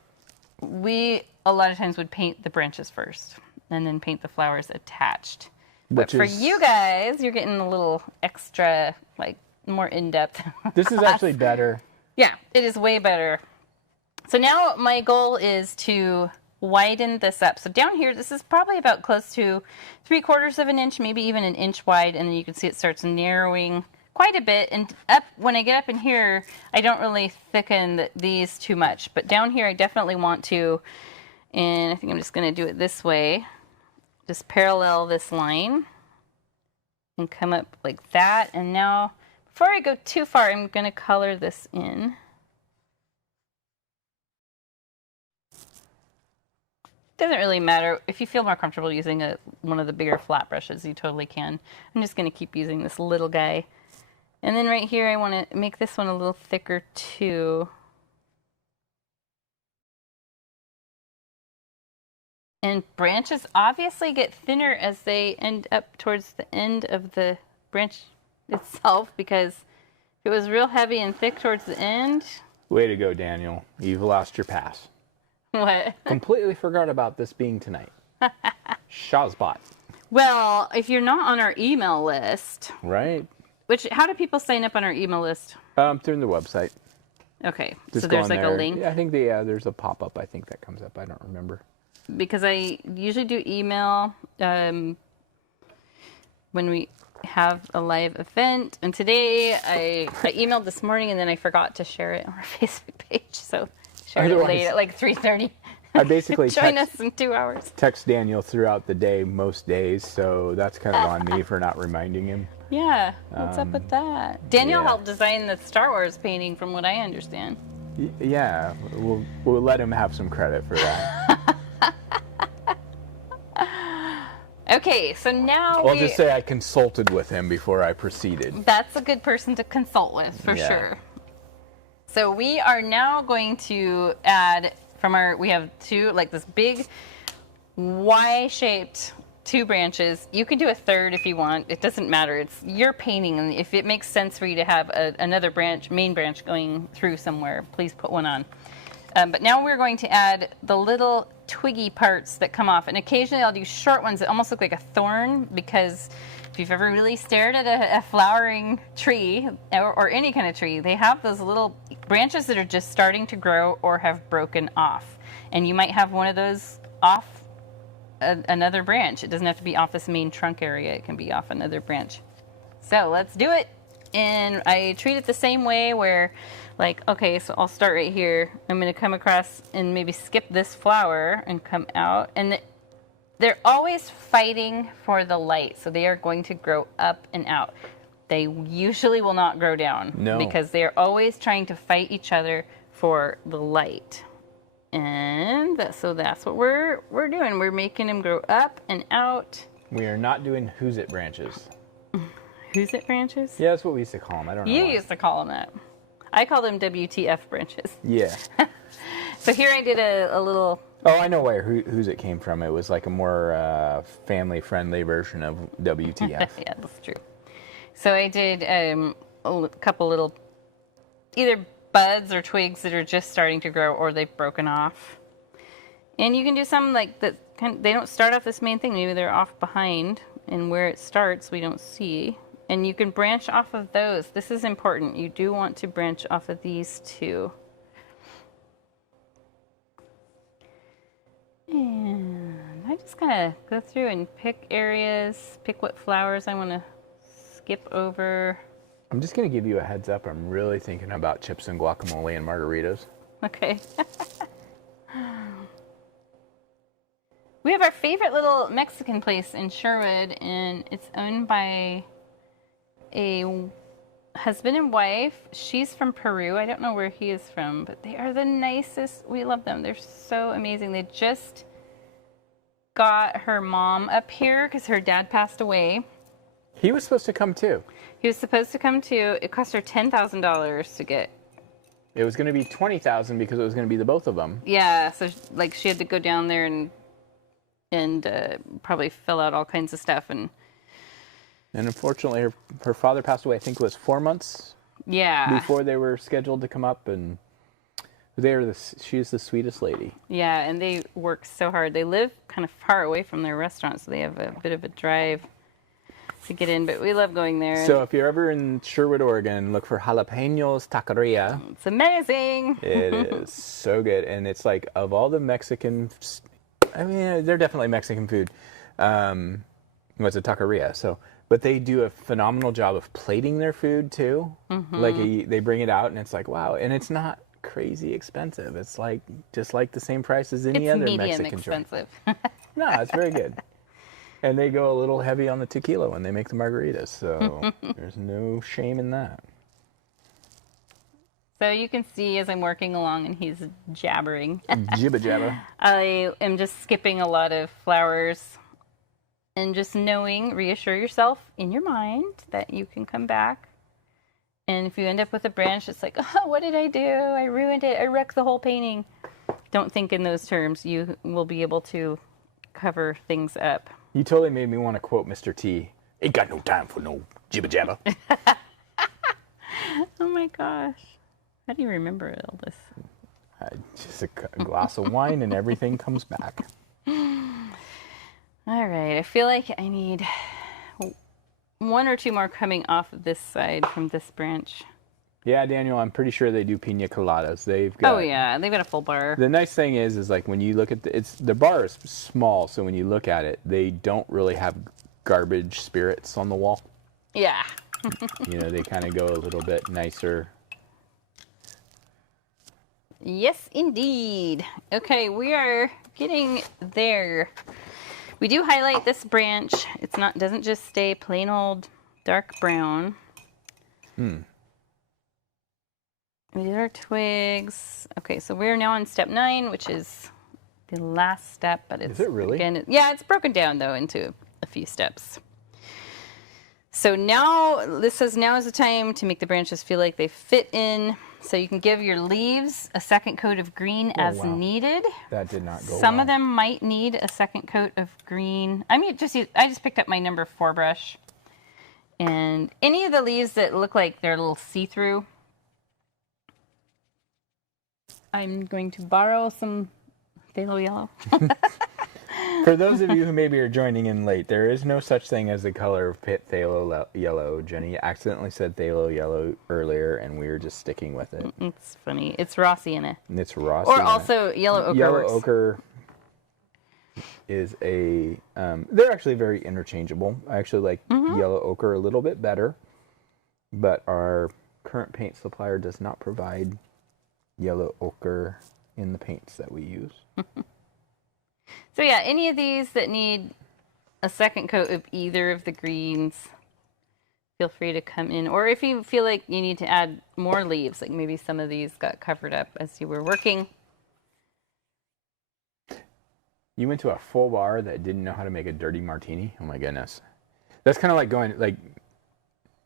we a lot of times would paint the branches first and then paint the flowers attached. But for you guys, you're getting a little extra, like more in-depth. This is actually better. Yeah, it is way better. So now my goal is to widen this up. So down here, this is probably about close to 3/4 of an inch, maybe even an inch wide, and then you can see it starts narrowing quite a bit. And up when I get up in here, I don't really thicken these too much, but down here I definitely want to, and I think I'm just going to do it this way. Just parallel this line and come up like that. And now, before I go too far, I'm going to color this in. Doesn't really matter. If you feel more comfortable using one of the bigger flat brushes, you totally can. I'm just going to keep using this little guy. And then right here, I want to make this one a little thicker too. And branches obviously get thinner as they end up towards the end of the branch itself, because if it was real heavy and thick towards the end. Way to go, Daniel. You've lost your pass. What? Completely forgot about this being tonight. Shazbot. Well, if you're not on our email list. Right. How do people sign up on our email list? Through the website. Okay. Just so there's like there. a link? Yeah, I think there's a pop-up I think that comes up. I don't remember. Because I usually do email when we have a live event. And today I emailed this morning and then I forgot to share it on our Facebook page. So shared it late at like 3:30. I basically join us in 2 hours. Text Daniel throughout the day most days, so that's kind of on me for not reminding him. Yeah, what's up with that? Daniel helped design the Star Wars painting, from what I understand. Yeah, we'll let him have some credit for that. Okay, so now I'll just say I consulted with him before I proceeded. That's a good person to consult with, for sure. So we are now going to add we have two, like this big Y-shaped 2 branches. You can do a third if you want. It doesn't matter. It's your painting, and if it makes sense for you to have another main branch going through somewhere, please put one on. But now we're going to add the little twiggy parts that come off, and occasionally I'll do short ones that almost look like a thorn, because if you've ever really stared at a flowering tree or any kind of tree, they have those little branches that are just starting to grow or have broken off, and you might have one of those off another branch. It doesn't have to be off this main trunk area. It can be off another branch. So let's do it. And I treat it the same way, where okay, so I'll start right here. I'm going to come across and maybe skip this flower and come out. And they're always fighting for the light, so they are going to grow up and out. They usually will not grow down. No. Because they are always trying to fight each other for the light. And so that's what we're doing. We're making them grow up and out. We are not doing who's it branches. Who's it branches? Yeah, that's what we used to call them. I don't know. You why. used to call them that. I call them WTF branches. Yeah. So here I did a little... Oh, I know where who's it came from. It was like a more family-friendly version of WTF. Yeah, that's true. So I did a couple little either buds or twigs that are just starting to grow, or they've broken off. And you can do some like that. They don't start off this main thing. Maybe they're off behind, and where it starts we don't see. And you can branch off of those. This is important. You do want to branch off of these two. And I just kind of go through and pick areas, pick what flowers I want to skip over. I'm just going to give you a heads up. I'm really thinking about chips and guacamole and margaritas. Okay. We have our favorite little Mexican place in Sherwood, and it's owned by a husband and wife. She's from Peru. I don't know where he is from, but they are the nicest. We love them. They're so amazing. They just got her mom up here because her dad passed away. He was supposed to come too. He was supposed to come too. It cost her $10,000 to get. It was going to be $20,000 because it was going to be the both of them. Yeah, so she had to go down there and probably fill out all kinds of stuff. And unfortunately, her father passed away, I think it was 4 months before they were scheduled to come up. And she's the sweetest lady. Yeah, and they work so hard. They live kind of far away from their restaurant, so they have a bit of a drive. to get in, but we love going there. So if you're ever in Sherwood, Oregon, look for Jalapenos Taqueria. It's amazing. It is so good, and it's like of all the Mexican, I mean, they're definitely Mexican food. It's a taqueria, so but they do a phenomenal job of plating their food too. Like they bring it out, and it's like wow, and it's not crazy expensive. It's like just like the same price as any It's other medium Mexican joint. expensive. No, it's very good. And they go a little heavy on the tequila when they make the margaritas, so there's no shame in that. So you can see as I'm working along and he's jabbering. Jibba jabba. I am just skipping a lot of flowers and just knowing, reassure yourself in your mind that you can come back. And if you end up with a branch, it's like, oh, what did I do? I ruined it. I wrecked the whole painting. Don't think in those terms. You will be able to cover things up. You totally made me want to quote Mr. T. Ain't got no time for no jibba jabba. Oh my gosh. How do you remember all this? Just a glass of wine and everything comes back. All right. I feel like I need one or two more coming off of this side from this branch. Yeah, Daniel, I'm pretty sure they do pina coladas. They've got. Oh yeah, they've got a full bar. The nice thing is like when you look at the bar is small, so when you look at it, they don't really have garbage spirits on the wall. Yeah. They kind of go a little bit nicer. Yes, indeed. Okay, we are getting there. We do highlight this branch. It's not doesn't just stay plain old dark brown. We did our twigs. Okay, so we're now on step 9, which is the last step, but it's Is it really? again, yeah, it's broken down though into a few steps. So now this says now is the time to make the branches feel like they fit in. So you can give your leaves a second coat of green as wow. needed. That did not go Some well. of them might need a second coat of green. I just picked up my number 4 brush. And any of the leaves that look like they're a little see-through, I'm going to borrow some phthalo yellow. For those of you who maybe are joining in late, there is no such thing as the color of phthalo yellow. Jenny accidentally said phthalo yellow earlier, and we were just sticking with it. It's funny. It's Rossiana. And it's Ross. Or also yellow ochre Yellow works. ochre is a. They're actually very interchangeable. I actually like yellow ochre a little bit better, but our current paint supplier does not provide yellow ochre in the paints that we use. So yeah, any of these that need a second coat of either of the greens, feel free to come in. Or if you feel like you need to add more leaves, like maybe some of these got covered up as you were working. You went to a full bar that didn't know how to make a dirty martini? Oh my goodness. That's kind of like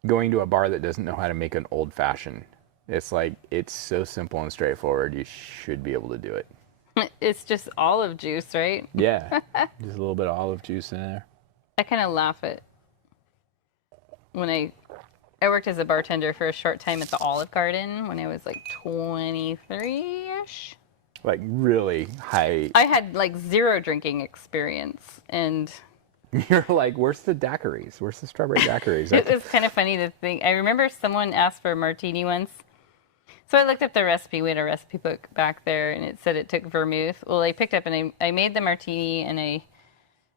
going to a bar that doesn't know how to make an old fashioned. It's like, it's so simple and straightforward. You should be able to do it. It's just olive juice, right? Yeah. Just a little bit of olive juice in there. I kind of laugh at when I worked as a bartender for a short time at the Olive Garden when I was like 23-ish. Like really high. I had like 0 drinking experience, and You're like, where's the daiquiris? Where's the strawberry daiquiris? it was kind of funny to think. I remember someone asked for a martini once. So I looked up the recipe. We had a recipe book back there, and it said it took vermouth. Well, I picked up and I made the martini, and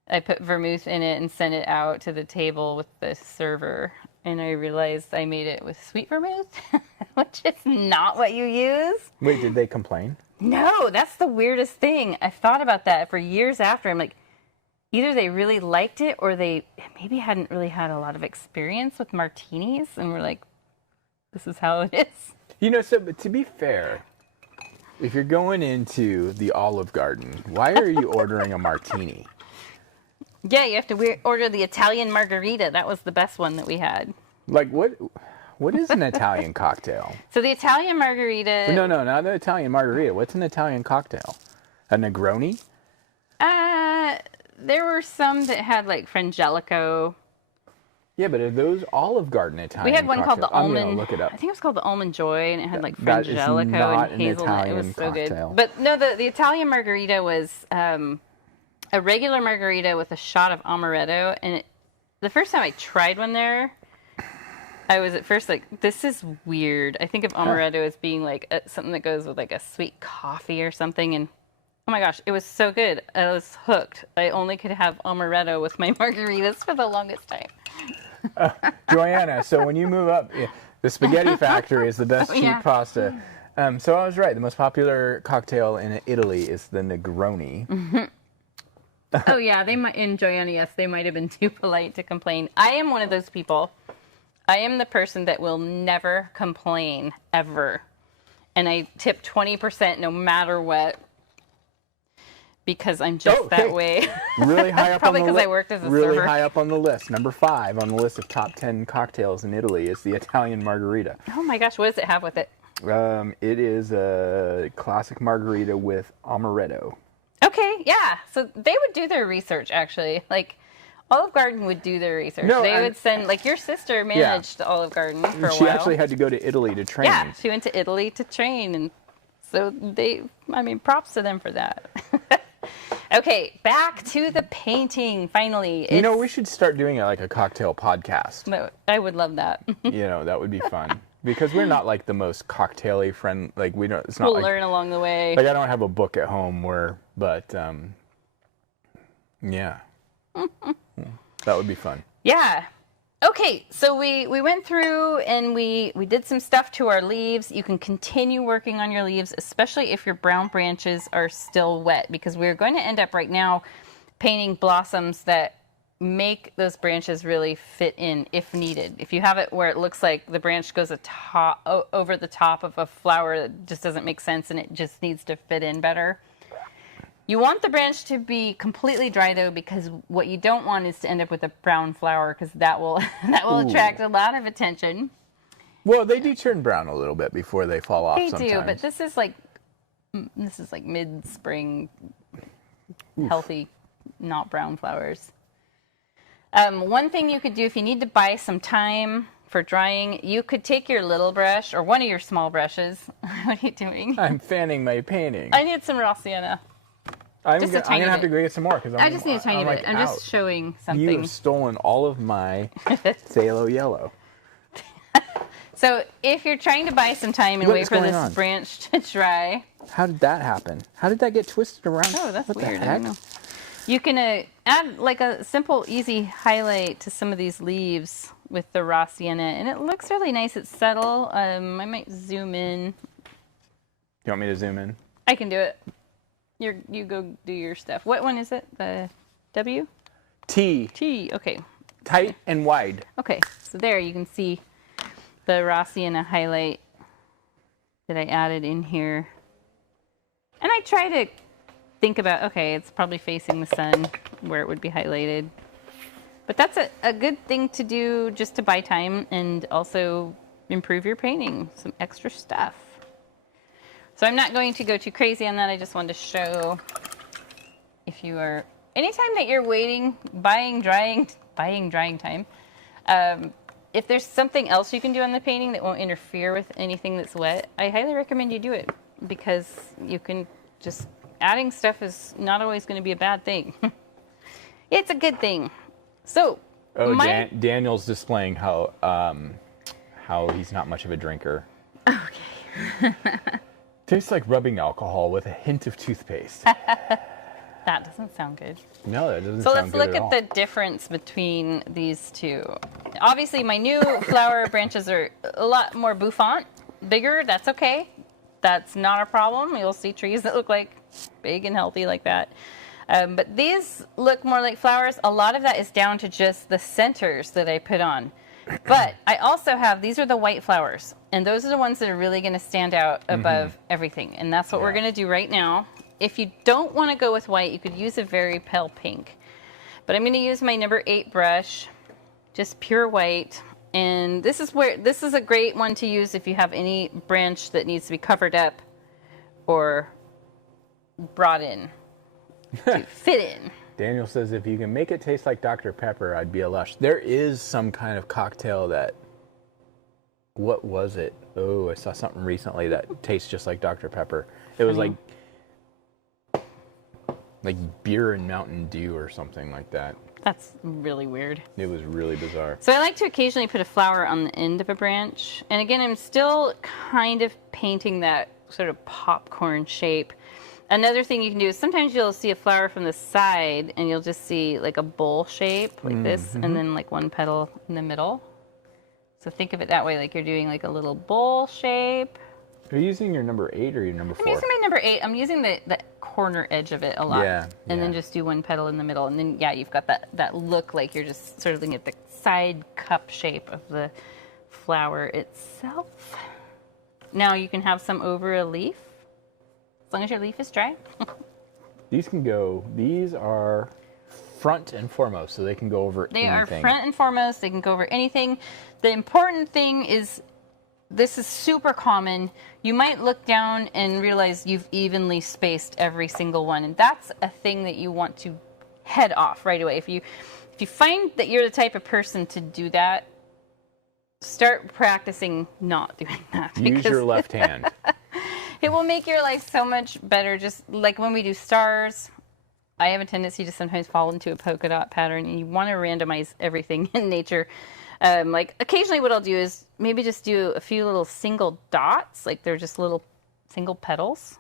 I put vermouth in it and sent it out to the table with the server. And I realized I made it with sweet vermouth, which is not what you use. Wait, did they complain? No, that's the weirdest thing. I thought about that for years after. I'm like, either they really liked it or they maybe hadn't really had a lot of experience with martinis, and we're like, this is how it is. So but to be fair, if you're going into the Olive Garden, why are you ordering a martini? Yeah, you have to order the Italian margarita. That was the best one that we had. Like, what is an Italian cocktail? So the Italian margarita... No, not the Italian margarita. What's an Italian cocktail? A Negroni? There were some that had like Frangelico. Yeah, but are those Olive Garden Italian We had one called the cocktails? almond. I'm gonna look it up. I think it was called the Almond Joy, and it had like That is Frangelico not and an hazelnut. It was Italian so cocktail. good. But no, the Italian margarita was a regular margarita with a shot of amaretto, and the first time I tried one there, I was at first like, this is weird. I think of amaretto as being like something that goes with like a sweet coffee or something. And oh my gosh, it was so good. I was hooked. I only could have amaretto with my margaritas for the longest time. Joanna, so when you move up, the Spaghetti Factory is the best cheap yeah. pasta. So I was right. The most popular cocktail in Italy is the Negroni. Oh yeah, they might. And Joanna, yes, they might have been too polite to complain. I am one of those people. I am the person that will never complain ever, and I tip 20% no matter what, because I'm just that way. Really high up Probably on the because I worked as a really server. high up on the list. Number 5 on the list of top 10 cocktails in Italy is the Italian margarita. Oh my gosh, what does it have with it? It is a classic margarita with amaretto. Okay, yeah. So they would do their research, actually. Like, Olive Garden would do their research. No, They would send, like, your sister managed Olive Garden for a while. She actually had to go to Italy to train. Yeah, she went to Italy to train. And so props to them for that. Okay, back to the painting, finally. We should start doing like a cocktail podcast. No, I would love that. That would be fun. Because we're not like the most cocktail-y friend. Like we don't. It's not We'll like, learn along the way. Like I don't have a book at home but yeah, that would be fun. Yeah. Okay, so we went through and we did some stuff to our leaves. You can continue working on your leaves, especially if your brown branches are still wet, because we're going to end up right now painting blossoms that make those branches really fit in if needed. If you have it where it looks like the branch goes over the top of a flower that just doesn't make sense and it just needs to fit in better. You want the branch to be completely dry though, because what you don't want is to end up with a brown flower, because that will attract a lot of attention. Well, they do turn brown a little bit before they fall off. They sometimes. do, but this is like mid-spring, healthy, not brown flowers. One thing you could do if you need to buy some time for drying, you could take your little brush or one of your small brushes. What are you doing? I'm fanning my painting. I need some raw sienna. I'm just a gonna tiny have to bit. go get some more because I just need a tiny bit. like, I'm out. just showing You something. have stolen all of my Phthalo yellow. So if you're trying to buy some time and What wait is for going this on? branch to dry. How did that happen? How did that get twisted around? Oh, that's what weird. The I heck? don't know. You can add like a simple, easy highlight to some of these leaves with the raw sienna, and it looks really nice. It's subtle. I might zoom in. You want me to zoom in? I can do it. You go do your stuff. What one is it? The W? T. T. Okay. Tight and wide. Okay. So there you can see the raw sienna highlight that I added in here. And I try to think about, okay, it's probably facing the sun where it would be highlighted. But that's a good thing to do just to buy time and also improve your painting. Some extra stuff. So I'm not going to go too crazy on that. I just wanted to show if you are, anytime that you're waiting, buying drying time, if there's something else you can do on the painting that won't interfere with anything that's wet, I highly recommend you do it, because you can just, adding stuff is not always going to be a bad thing. It's a good thing. So, Daniel's displaying how he's not much of a drinker. Okay. Tastes like rubbing alcohol with a hint of toothpaste. That doesn't sound good. No, that doesn't So sound let's good look at at all. the difference between these two. Obviously, my new flower branches are a lot more bouffant, bigger. That's okay. That's not a problem. You'll see trees that look like big and healthy like that. But these look more like flowers. A lot of that is down to just the centers that I put on. But I also have, these are the white flowers. And those are the ones that are really going to stand out above everything. And that's what we're going to do right now. If you don't want to go with white, you could use a very pale pink. But I'm going to use my number 8 brush, just pure white. And this is a great one to use if you have any branch that needs to be covered up or brought in to fit in. Daniel says, if you can make it taste like Dr. Pepper, I'd be a lush. There is some kind of cocktail that, what was it? Oh, I saw something recently that tastes just like Dr. Pepper. It was like beer and Mountain Dew or something like that. That's really weird. It was really bizarre. So I like to occasionally put a flower on the end of a branch. And again, I'm still kind of painting that sort of popcorn shape. Another thing you can do is sometimes you'll see a flower from the side and you'll just see like a bowl shape like this and then like one petal in the middle. So think of it that way, like you're doing like a little bowl shape. Are you using your number 8 or your number 4? I'm using my number 8. I'm using the corner edge of it a lot. Yeah, and yeah. then just do one petal in the middle. And then, yeah, you've got that look like you're just sort of looking at the side cup shape of the flower itself. Now you can have some over a leaf, as long as your leaf is dry. These are front and foremost, so they can go over They anything. are front and foremost. They can go over anything. The important thing is, this is super common. You might look down and realize you've evenly spaced every single one, and that's a thing that you want to head off right away. If you find that you're the type of person to do that, start practicing not doing that. Use your left hand. It will make your life so much better. Just like when we do stars, I have a tendency to sometimes fall into a polka dot pattern, and you want to randomize everything in nature. Like occasionally what I'll do is maybe just do a few little single dots, like they're just little single petals.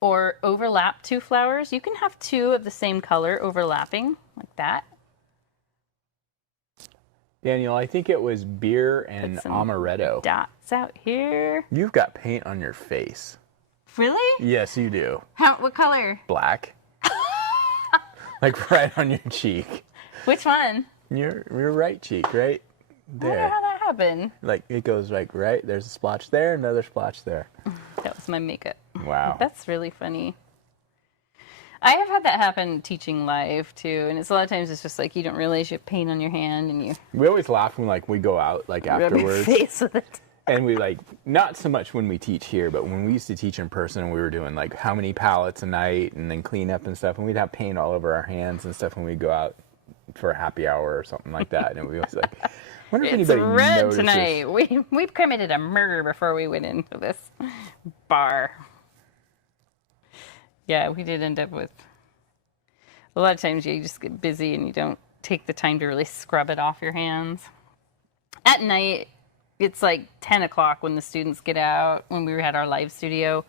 Or overlap 2 flowers. You can have 2 of the same color overlapping, like that. Daniel, I think it was beer and Put some amaretto. Dots out here. You've got paint on your face. Really? Yes, you do. What color? Black. Like right on your cheek. Which one? Your right cheek, right I wonder there. how that happened. Like it goes like right. There's a splotch there, another splotch there. That was my makeup. Wow. That's really funny. I have had that happen teaching live too, and it's a lot of times it's just like you don't realize you have paint on your hand and you We always laugh when like we go out like rub your afterwards, face with it. and we like not so much when we teach here, but when we used to teach in person, we were doing like how many pallets a night and then clean up and stuff, and we'd have paint all over our hands and stuff when we go out for a happy hour or something like that, and we was like, wonder if It's anybody red notices. tonight. We committed a murder before we went into this bar. Yeah, we did end up with. A lot of times you just get busy and you don't take the time to really scrub it off your hands. At night, it's like 10 o'clock when the students get out, when we had our live studio.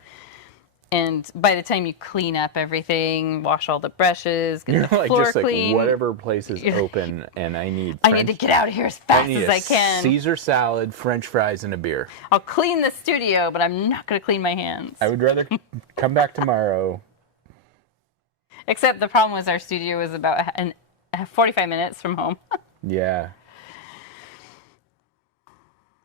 And by the time you clean up everything, wash all the brushes, get You're the like floor just like clean. whatever place is open, and I need to get out of here as fast need as a I can. Caesar salad, French fries, and a beer. I'll clean the studio, but I'm not going to clean my hands. I would rather come back tomorrow. Except the problem was our studio was about 45 minutes from home. Yeah.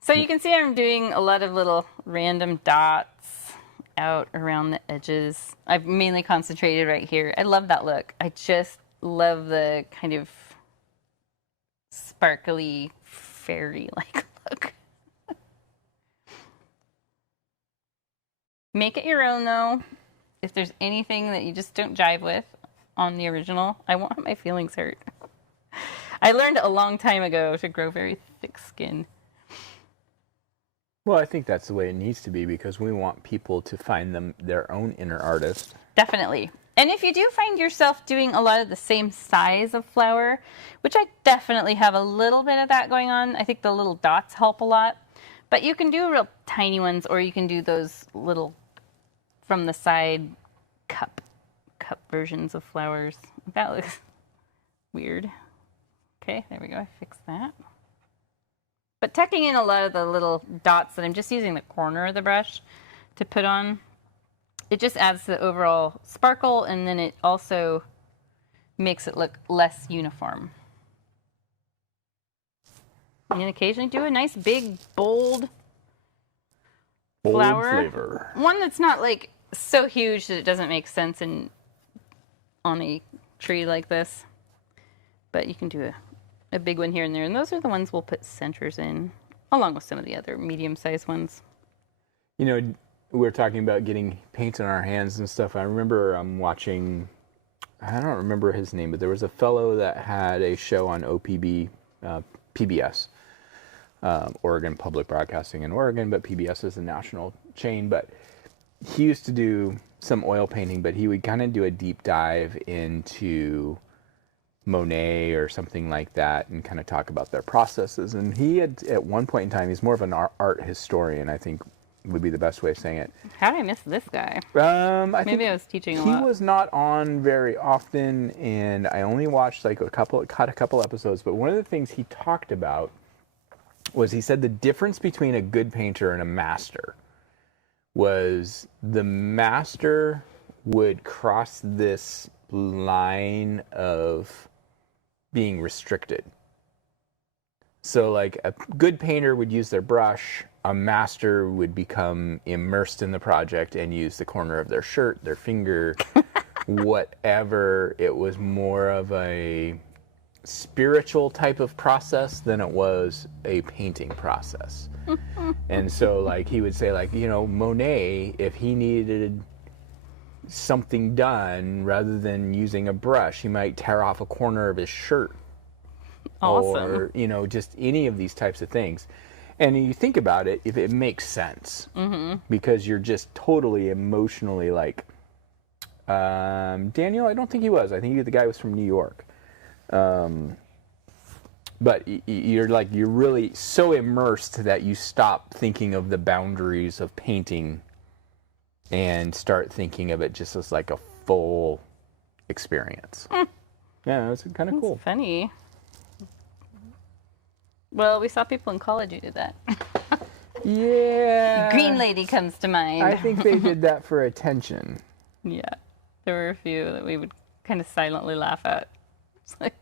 So you can see I'm doing a lot of little random dots out around the edges. I've mainly concentrated right here. I love that look. I just love the kind of sparkly, fairy-like look. Make it your own, though. If there's anything that you just don't jive with on the original, I won't have my feelings hurt. I learned a long time ago to grow very thick skin. Well, I think that's the way it needs to be because we want people to find their own inner artist. Definitely. And if you do find yourself doing a lot of the same size of flower, which I definitely have a little bit of that going on, I think the little dots help a lot. But you can do real tiny ones, or you can do those little from the side cup versions of flowers. That looks weird. Okay, there we go. I fixed that. But tucking in a lot of the little dots that I'm just using the corner of the brush to put on, it just adds to the overall sparkle, and then it also makes it look less uniform. And then occasionally do a nice big bold flower. Flavor. One that's not like so huge that it doesn't make sense on a tree like this. But you can do a big one here and there. And those are the ones we'll put centers in, along with some of the other medium-sized ones. You know, we were talking about getting paint on our hands and stuff. I remember watching, I don't remember his name, but there was a fellow that had a show on OPB, PBS, Oregon Public Broadcasting in Oregon, but PBS is a national chain. But he used to do some oil painting, but he would kind of do a deep dive into Monet or something like that and kind of talk about their processes. And he had, at one point in time, he's more of an art historian, I think would be the best way of saying it. How did I miss this guy? Maybe I was teaching a he lot. was not on very often, and I only watched like caught a couple episodes. But one of the things he talked about was he said the difference between a good painter and a master was the master would cross this line of being restricted. So like a good painter would use their brush, a master would become immersed in the project and use the corner of their shirt, their finger, whatever. It was more of a spiritual type of process than it was a painting process. And so like he would say like, you know, Monet, if he needed something done rather than using a brush, he might tear off a corner of his shirt. Awesome. Or, you know, just any of these types of things. And you think about it, if it makes sense, because you're just totally emotionally like, Daniel, I don't think he was. I think the guy was from New York. But you're really so immersed that you stop thinking of the boundaries of painting and start thinking of it just as like a full experience. Yeah, it's kind of cool. It's funny. Well, we saw people in college who did that. Yeah. Green Lady comes to mind. I think they did that for attention. Yeah. There were a few that we would kind of silently laugh at. It's like,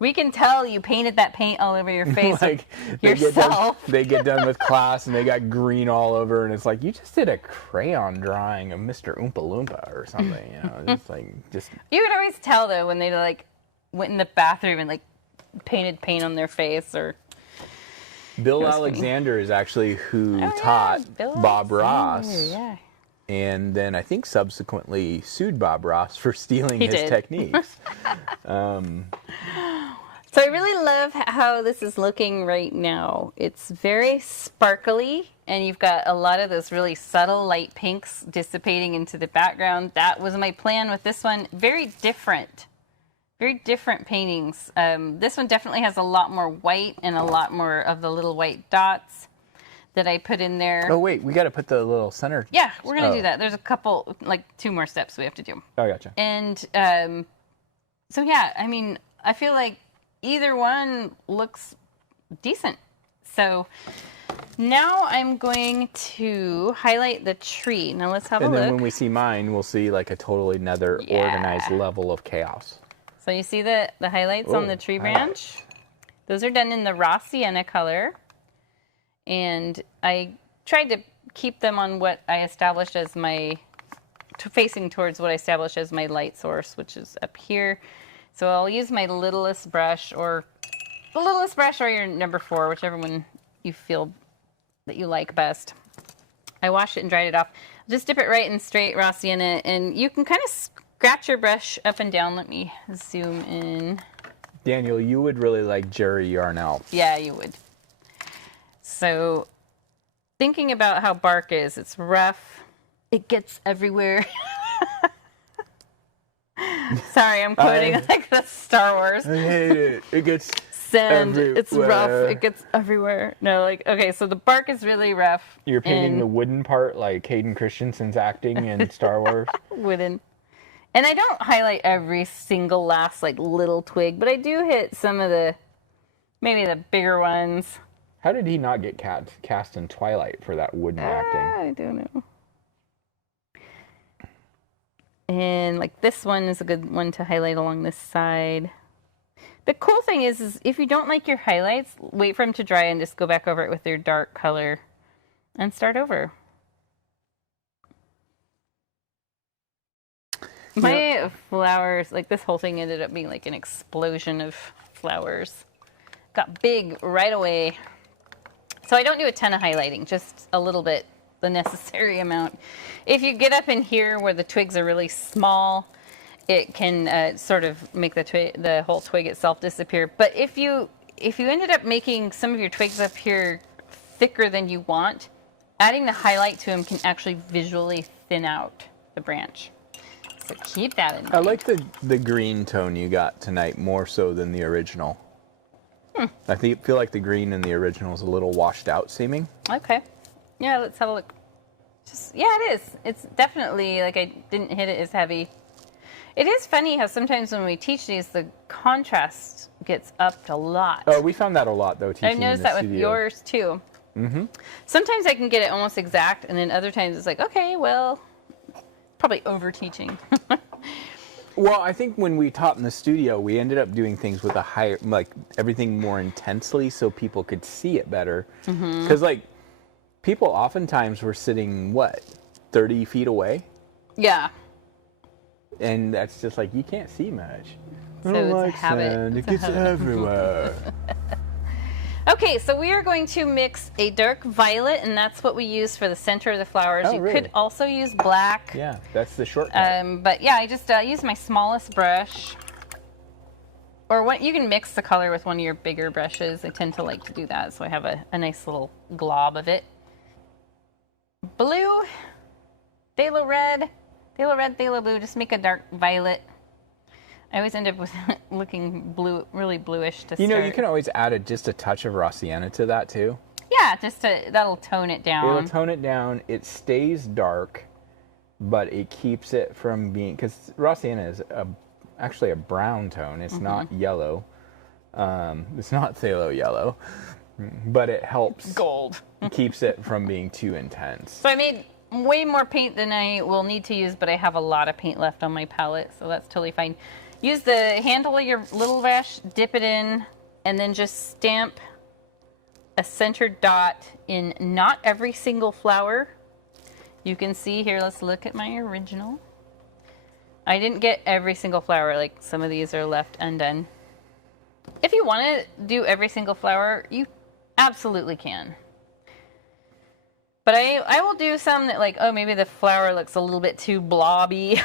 we can tell you painted that paint all over your face Like yourself. they get done with class and they got green all over, and it's like, you just did a crayon drawing of Mr. Oompa Loompa or something, you know. It's like just You would always tell though when they like went in the bathroom and like painted paint on their face or Bill was funny. Alexander is actually who yeah, taught Bill Bob Alexander, Ross, Yeah. and then I think subsequently sued Bob Ross for stealing He his did. techniques. So I really love how this is looking right now. It's very sparkly, and you've got a lot of those really subtle light pinks dissipating into the background. That was my plan with this one. Very different paintings. This one definitely has a lot more white and a lot more of the little white dots that I put in there. Oh wait, we got to put the little center. Yeah, we're going to Oh. do that. There's a couple, like 2 more steps we have to do. Oh, gotcha. And so, yeah, I mean, I feel like either one looks decent. So now I'm going to highlight the tree. Now let's have And a then look. when we see mine, we'll see like a totally another Yeah. organized level of chaos. So you see the highlights on Oh, the tree highlights. branch? Those are done in the raw sienna color. And I tried to keep them on what I established as my, facing towards what I established as my light source, which is up here. So I'll use my littlest brush or your number 4, whichever one you feel that you like best. I washed it and dried it off. Just dip it right in straight raw sienna, and you can kind of scratch your brush up and down. Let me zoom in. Daniel, you would really like Jerry Yarnell. Yeah, you would. So thinking about how bark is, it's rough. It gets everywhere. Sorry, I'm quoting like the Star Wars. I hate it. It gets Sand. It's rough. everywhere. It gets everywhere. No, like, okay, so the bark is really rough. You're painting and the wooden part like Hayden Christensen's acting in Star Wars. wooden. And I don't highlight every single last like little twig, but I do hit some of the, maybe the bigger ones. How did he not get cast in Twilight for that wooden acting? I don't know. And like this one is a good one to highlight along this side. The cool thing is if you don't like your highlights, wait for them to dry and just go back over it with your dark color and start over. My flowers, like this whole thing ended up being like an explosion of flowers. Got big right away. So I don't do a ton of highlighting, just a little bit, the necessary amount. If you get up in here where the twigs are really small, it can sort of make the whole twig itself disappear. But if you ended up making some of your twigs up here thicker than you want, adding the highlight to them can actually visually thin out the branch. So keep that in mind. I like the green tone you got tonight more so than the original. I feel like the green in the original is a little washed out seeming. Okay. Yeah, let's have a look. Yeah, it is. It's definitely, like, I didn't hit it as heavy. It is funny how sometimes when we teach these, the contrast gets upped a lot. Oh, we found that a lot, though, teaching I've noticed in the that with studio. yours, too. Mm-hmm. Sometimes I can get it almost exact, and then other times it's like, okay, well, probably over-teaching. Well, I think when we taught in the studio, we ended up doing things with a higher, like, everything more intensely so people could see it better. Because, like, people oftentimes were sitting, 30 feet away? Yeah. And that's just like, you can't see much. So I don't it's a like habit. sand. It It's a gets habit. everywhere. Okay, so we are going to mix a dark violet, and that's what we use for the center of the flowers. Oh, you really? could also use black. Yeah, that's the shortcut. But yeah, I just use my smallest brush. Or what you can mix the color with one of your bigger brushes. I tend to like to do that, so I have a nice little glob of it. Blue, phthalo red, phthalo blue. Just make a dark violet. I always end up with looking blue, really bluish to You know, start. you can always add just a touch of raw sienna to that too. Yeah, that'll tone it down. It'll tone it down. It stays dark, but it keeps it from being, because raw sienna is actually a brown tone. It's not yellow. It's not phthalo yellow, but it helps Gold. keeps it from being too intense. So I made way more paint than I will need to use, but I have a lot of paint left on my palette, so that's totally fine. Use the handle of your little brush, dip it in, and then just stamp a centered dot in not every single flower. You can see here, let's look at my original. I didn't get every single flower, like some of these are left undone. If you want to do every single flower, you absolutely can. But I will do some that, like, oh, maybe the flower looks a little bit too blobby.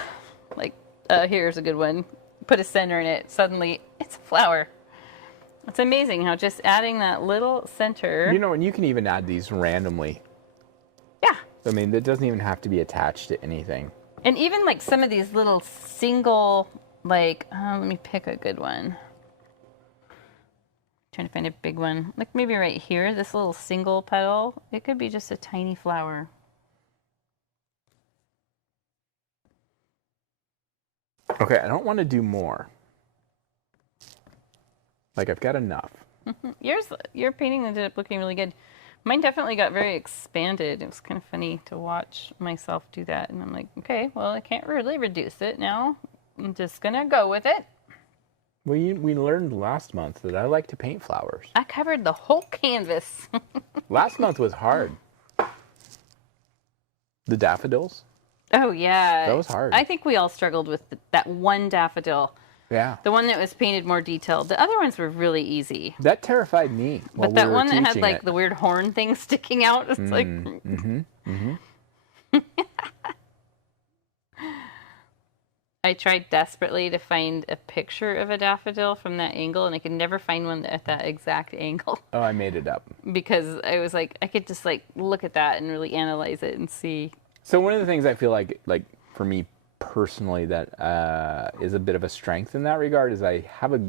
Like, here's a good one. Put a center in it. Suddenly, it's a flower. It's amazing how just adding that little center. You know, and you can even add these randomly. Yeah. I mean, it doesn't even have to be attached to anything. And even, like, some of these little single, like, let me pick a good one. Trying to find a big one. Like, maybe right here, this little single petal. It could be just a tiny flower. Okay, I don't want to do more. Like, I've got enough. Your painting ended up looking really good. Mine definitely got very expanded. It was kind of funny to watch myself do that. And I'm like, okay, well, I can't really reduce it now. I'm just going to go with it. We learned last month that I like to paint flowers. I covered the whole canvas. Last month was hard. The daffodils? Oh, yeah. That was hard. I think we all struggled with that one daffodil. Yeah. The one that was painted more detailed. The other ones were really easy. That terrified me. But that one that had, like, the weird horn thing sticking out, it's like... I tried desperately to find a picture of a daffodil from that angle, and I could never find one at that exact angle. Oh, I made it up. Because I was like, I could just, like, look at that and really analyze it and see. So one of the things I feel like for me personally, that is a bit of a strength in that regard, is I have a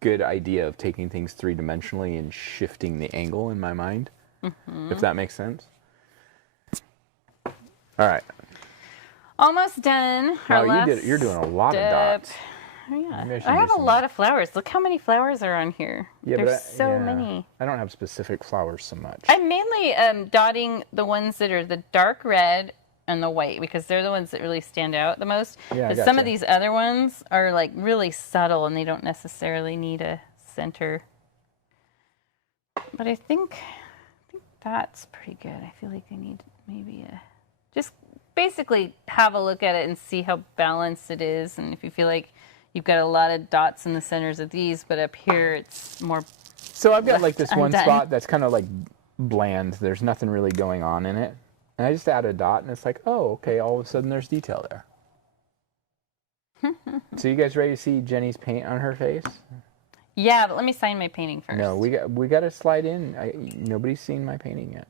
good idea of taking things three-dimensionally and shifting the angle in my mind, if that makes sense. All right. Almost done. Wow, you're doing a lot of dots. Oh, yeah. Maybe I should I do have a some- lot of flowers. Look how many flowers are on here. Yeah, There's so many. I don't have specific flowers so much. I'm mainly dotting the ones that are the dark red and the white, because they're the ones that really stand out the most. Yeah, I But some of gotcha. these other ones are, like, really subtle and they don't necessarily need a center. But I think that's pretty good. I feel like I need maybe just basically have a look at it and see how balanced it is. And if you feel like you've got a lot of dots in the centers of these, but up here it's more... So I've got like this one undone. spot that's kind of like bland. There's nothing really going on in it. And I just add a dot and it's like, oh, okay, all of a sudden there's detail there. So you guys ready to see Jenny's paint on her face? Yeah, but let me sign my painting first. No, we got to slide in. Nobody's seen my painting yet.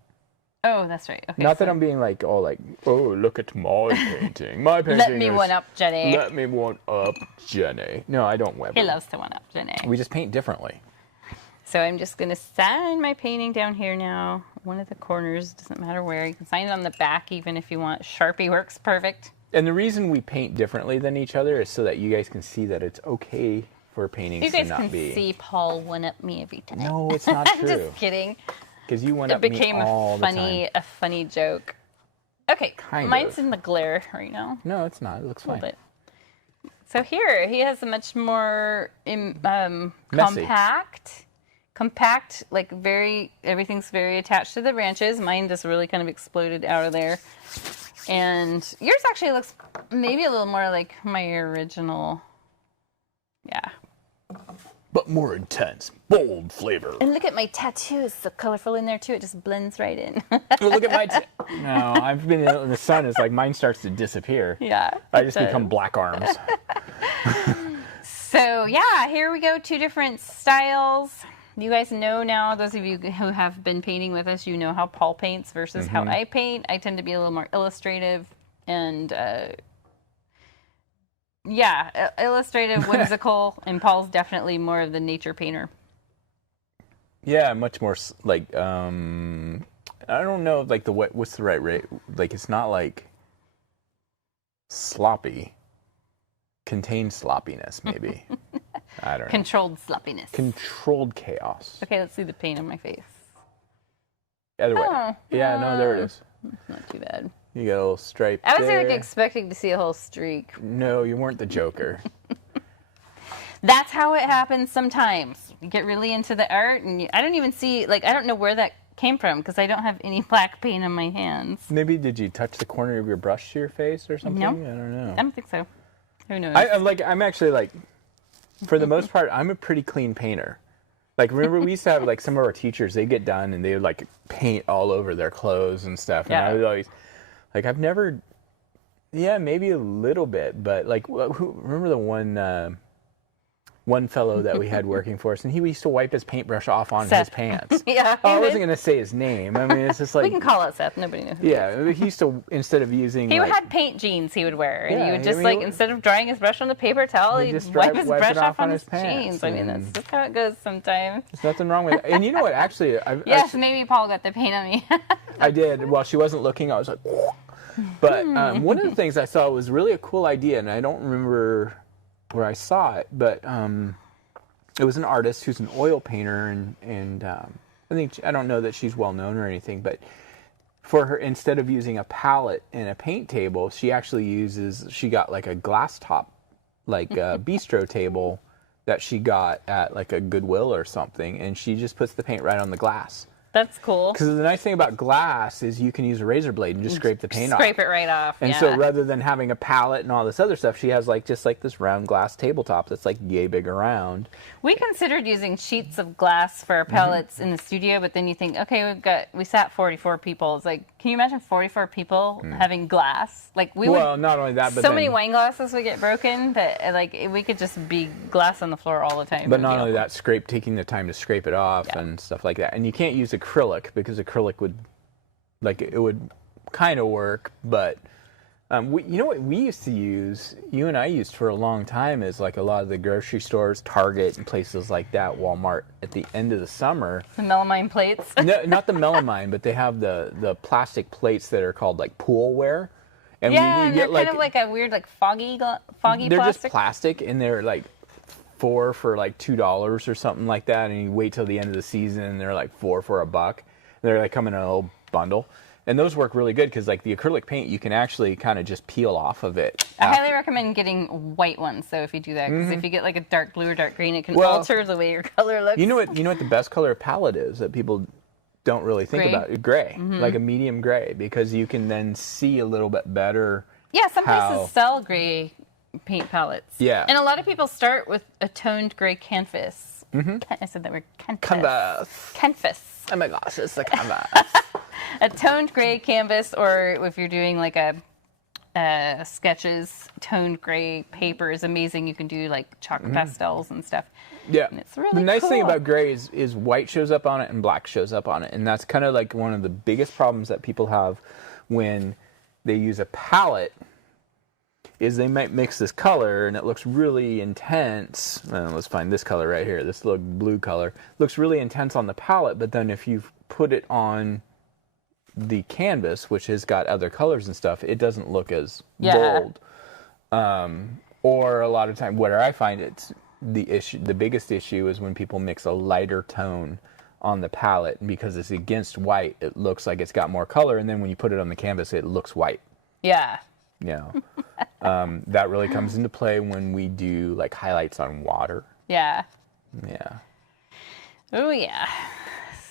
Oh, that's right. Okay. Not that I'm being like, all like, oh, look at my painting. My painting Let me is- one up Jenny. Let me one up Jenny. No, I don't Weber. He loves to one up Jenny. We just paint differently. So I'm just going to sign my painting down here now. One of the corners, doesn't matter where. You can sign it on the back even if you want. Sharpie works perfect. And the reason we paint differently than each other is so that you guys can see that it's okay for paintings You guys to not can be. see Paul one up me every time. No, it's not I'm true. just kidding. Because you went It up me became all the time. a funny joke. Okay, Kind mine's of. in the glare right now. No, it's not. It looks fine. But so here he has a much more Messy. compact, like everything's very attached to the branches. Mine just really kind of exploded out of there, and yours actually looks maybe a little more like my original. Yeah. But more intense, bold flavor. And look at my tattoo; it's so colorful in there too. It just blends right in. Oh, look at my. No, I've been in the sun. It's like mine starts to disappear. Yeah. I it just does. become black arms. So yeah, here we go. 2 different styles. You guys know now, those of you who have been painting with us, you know how Paul paints versus how I paint. I tend to be a little more illustrative and, illustrative, whimsical, and Paul's definitely more of the nature painter. Yeah, much more like I don't know like what's the right rate. Like it's not like sloppy. Contained sloppiness, maybe. I don't know. Controlled sloppiness. Controlled chaos. Okay, let's see the paint on my face. Either way. Oh, Yeah, no, there it is. It's not too bad. You got a little stripe I was there. like expecting to see a whole streak. No, you weren't the Joker. That's how it happens sometimes. You get really into the art, and I don't even see, like, I don't know where that came from because I don't have any black paint on my hands. Maybe did you touch the corner of your brush to your face or something? No. I don't know. I don't think so. Who knows? I'm actually like, for the most part, I'm a pretty clean painter. Like, remember we used to have like some of our teachers, they get done and they would like paint all over their clothes and stuff. And Yeah. I was always like, I've never, yeah, maybe a little bit, but like, remember the one fellow that we had working for us, and he used to wipe his paintbrush off on his Seth. pants. Yeah. Oh, I wasn't gonna say his name. I mean, it's just like we can call out Seth. Nobody knows who he is. yeah. He used to, instead of using He like, had paint jeans he would wear, and Yeah, he would I just mean, like instead of drying his brush on the paper towel, He'd he'd just wipe his wipe brush it off on his pants, jeans. I mean, that's and- just how it goes sometimes. there's nothing wrong with it. And you know what? Actually, Yes, maybe Paul got the paint on me. I did. While she wasn't looking, I was like, but one of the things I saw was really a cool idea, and I don't remember where I saw it, but it was an artist who's an oil painter, and I don't know that she's well known or anything, but for her, instead of using a palette and a paint table, she got like a glass top, like a bistro table that she got at like a Goodwill or something, and she just puts the paint right on the glass. That's cool. Because the nice thing about glass is you can use a razor blade and just scrape the paint off. Scrape it right off. And yeah. so rather than having a palette and all this other stuff, she has like just like this round glass tabletop that's like yay big around. We considered using sheets of glass for our pellets in the studio, but then you think, okay, we sat 44 people. It's like, can you imagine 44 people having glass? Like Well, not only that, but so then, many wine glasses would get broken that like we could just be glass on the floor all the time. But It would not be only awful. that, taking the time to scrape it off and stuff like that. And you can't use acrylic because acrylic would, like, it would kind of work, but you know what we used to use, you and I used for a long time, is like a lot of the grocery stores, Target and places like that, Walmart, at the end of the summer. The melamine plates. No, not the melamine, but they have the plastic plates that are called like poolware. And Yeah, you and get they're kind of like a weird, like foggy they're plastic. just plastic, and they're like 4 for like $2 or something like that. And you wait till the end of the season, and they're like 4 for $1. They're like come in a little bundle, and those work really good because like the acrylic paint, you can actually kind of just peel off of it. I highly recommend getting white ones. So if you do that, because if you get like a dark blue or dark green, it can Well, alter the way your color looks. You know what the best color palette is that people don't really think Gray. about? Gray, like a medium gray, because you can then see a little bit better. Yeah, some how- places sell gray paint palettes. Yeah. And a lot of people start with a toned gray canvas. I said that word, canvas. Canvas. Canvas. Oh my gosh, it's the canvas. A toned gray canvas, or if you're doing like a sketches. Toned gray paper is amazing. You can do like chocolate pastels and stuff. Yeah. And it's really the nice thing cool. about gray is white shows up on it and black shows up on it. And that's kind of like one of the biggest problems that people have when they use a palette is they might mix this color and it looks really intense. Let's find this color right here. This little blue color looks really intense on the palette, but then if you put it on the canvas, which has got other colors and stuff, it doesn't look as bold. Or a lot of time, where I find it's the biggest issue is when people mix a lighter tone on the palette, and because it's against white, it looks like it's got more color, and then when you put it on the canvas, it looks white. Yeah. You know, that really comes into play when we do like highlights on water. Yeah. Yeah. Oh yeah.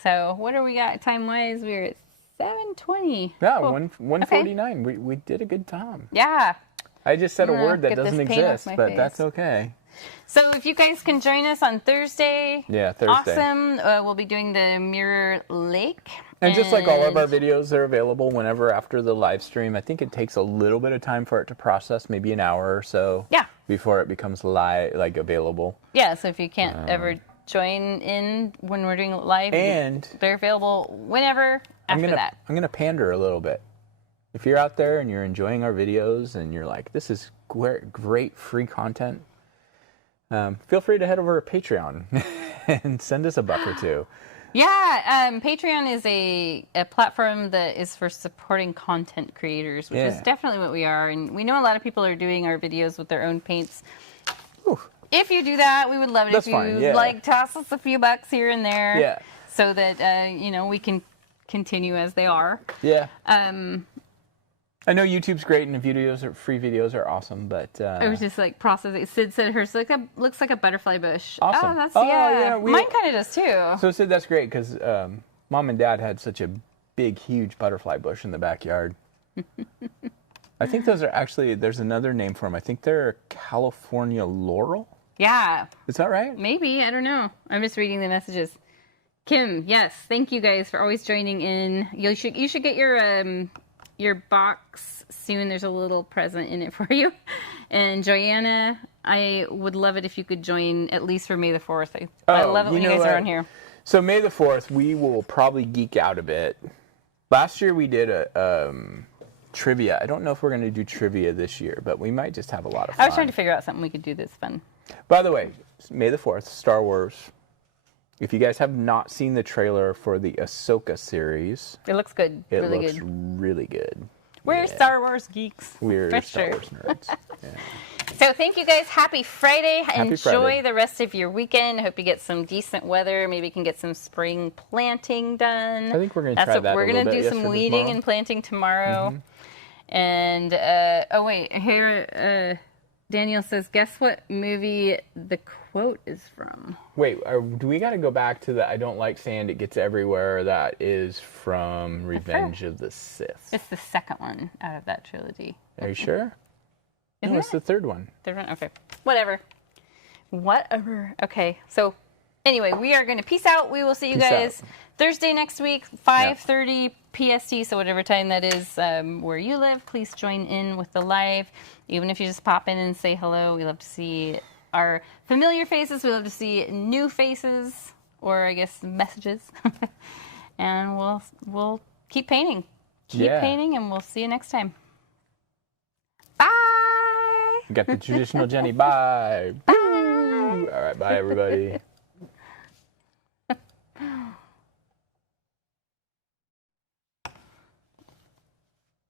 So what do we got time wise? We're at 7:20. Yeah, Cool. 149. We did a good time. Yeah. I just said a Yeah, word that get this doesn't paint off exist, my but face. that's okay. So if you guys can join us on Thursday, Yeah, Thursday. awesome. We'll be doing the Mirror Lake. And just like all of our videos, they're available whenever after the live stream. I think it takes a little bit of time for it to process, maybe an hour or so. Yeah. Before it becomes live, like available. Yeah, so if you can't ever join in when we're doing it live, And they're available whenever after that. I'm gonna pander a little bit. If you're out there and you're enjoying our videos and you're like, this is great free content, feel free to head over to Patreon and send us a buck or two. Yeah, Patreon is a platform that is for supporting content creators, which is Yeah. definitely what we are. And we know a lot of people are doing our videos with their own paints. Whew. If you do that, we would love it That's if you fine, yeah. like toss us a few bucks here and there, Yeah. so that we can continue as they are. Yeah. I know YouTube's great and free videos are awesome, but I was just like processing. Sid said hers looks like a butterfly bush. Awesome. Oh, that's Oh, yeah. yeah, Mine kind of does too. so Sid, that's great because Mom and Dad had such a big, huge butterfly bush in the backyard. I think those are actually, there's another name for them. I think they're California laurel. Yeah, Is that right? maybe. I don't know. I'm just reading the messages. Kim, yes, thank you guys for always joining in. You should get your box soon. There's a little present in it for you. And Joanna, I would love it if you could join at least for May the 4th. I love it when you guys are on here. So May the 4th, we will probably geek out a bit. Last year we did a trivia. I don't know if we're going to do trivia this year, but we might just have a lot of fun. I was trying to figure out something we could do that's fun. By the way, May the 4th, Star Wars. If you guys have not seen the trailer for the Ahsoka series, It looks good. it really looks good. really good. We're Yeah. Star Wars geeks. We're for Star sure. Wars nerds. Yeah. So thank you guys. Happy Friday. Enjoy Friday. the rest of your weekend. I hope you get some decent weather. Maybe you can get some spring planting done. I think we're gonna That's try what that we're a gonna little bit do some yesterday, weeding tomorrow. and planting tomorrow. And oh wait, here Daniel says, guess what movie the quote is from? Wait, do we got to go back to the I don't like sand, it gets everywhere? That is from Revenge of the Sith. It's the second one out of that trilogy. Are you sure? Isn't No, it's it? the third one. Third one? Okay. Whatever. Okay. So anyway, we are going to peace out. We will see you Peace guys out. Thursday next week, 5:30 PST. So whatever time that is where you live, please join in with the live. Even if you just pop in and say hello, we love to see our familiar faces. We love to see new faces, or I guess messages. And we'll keep painting. Keep Yeah. painting, and we'll see you next time. Bye. We got the traditional Jenny. Bye. All right, bye, everybody.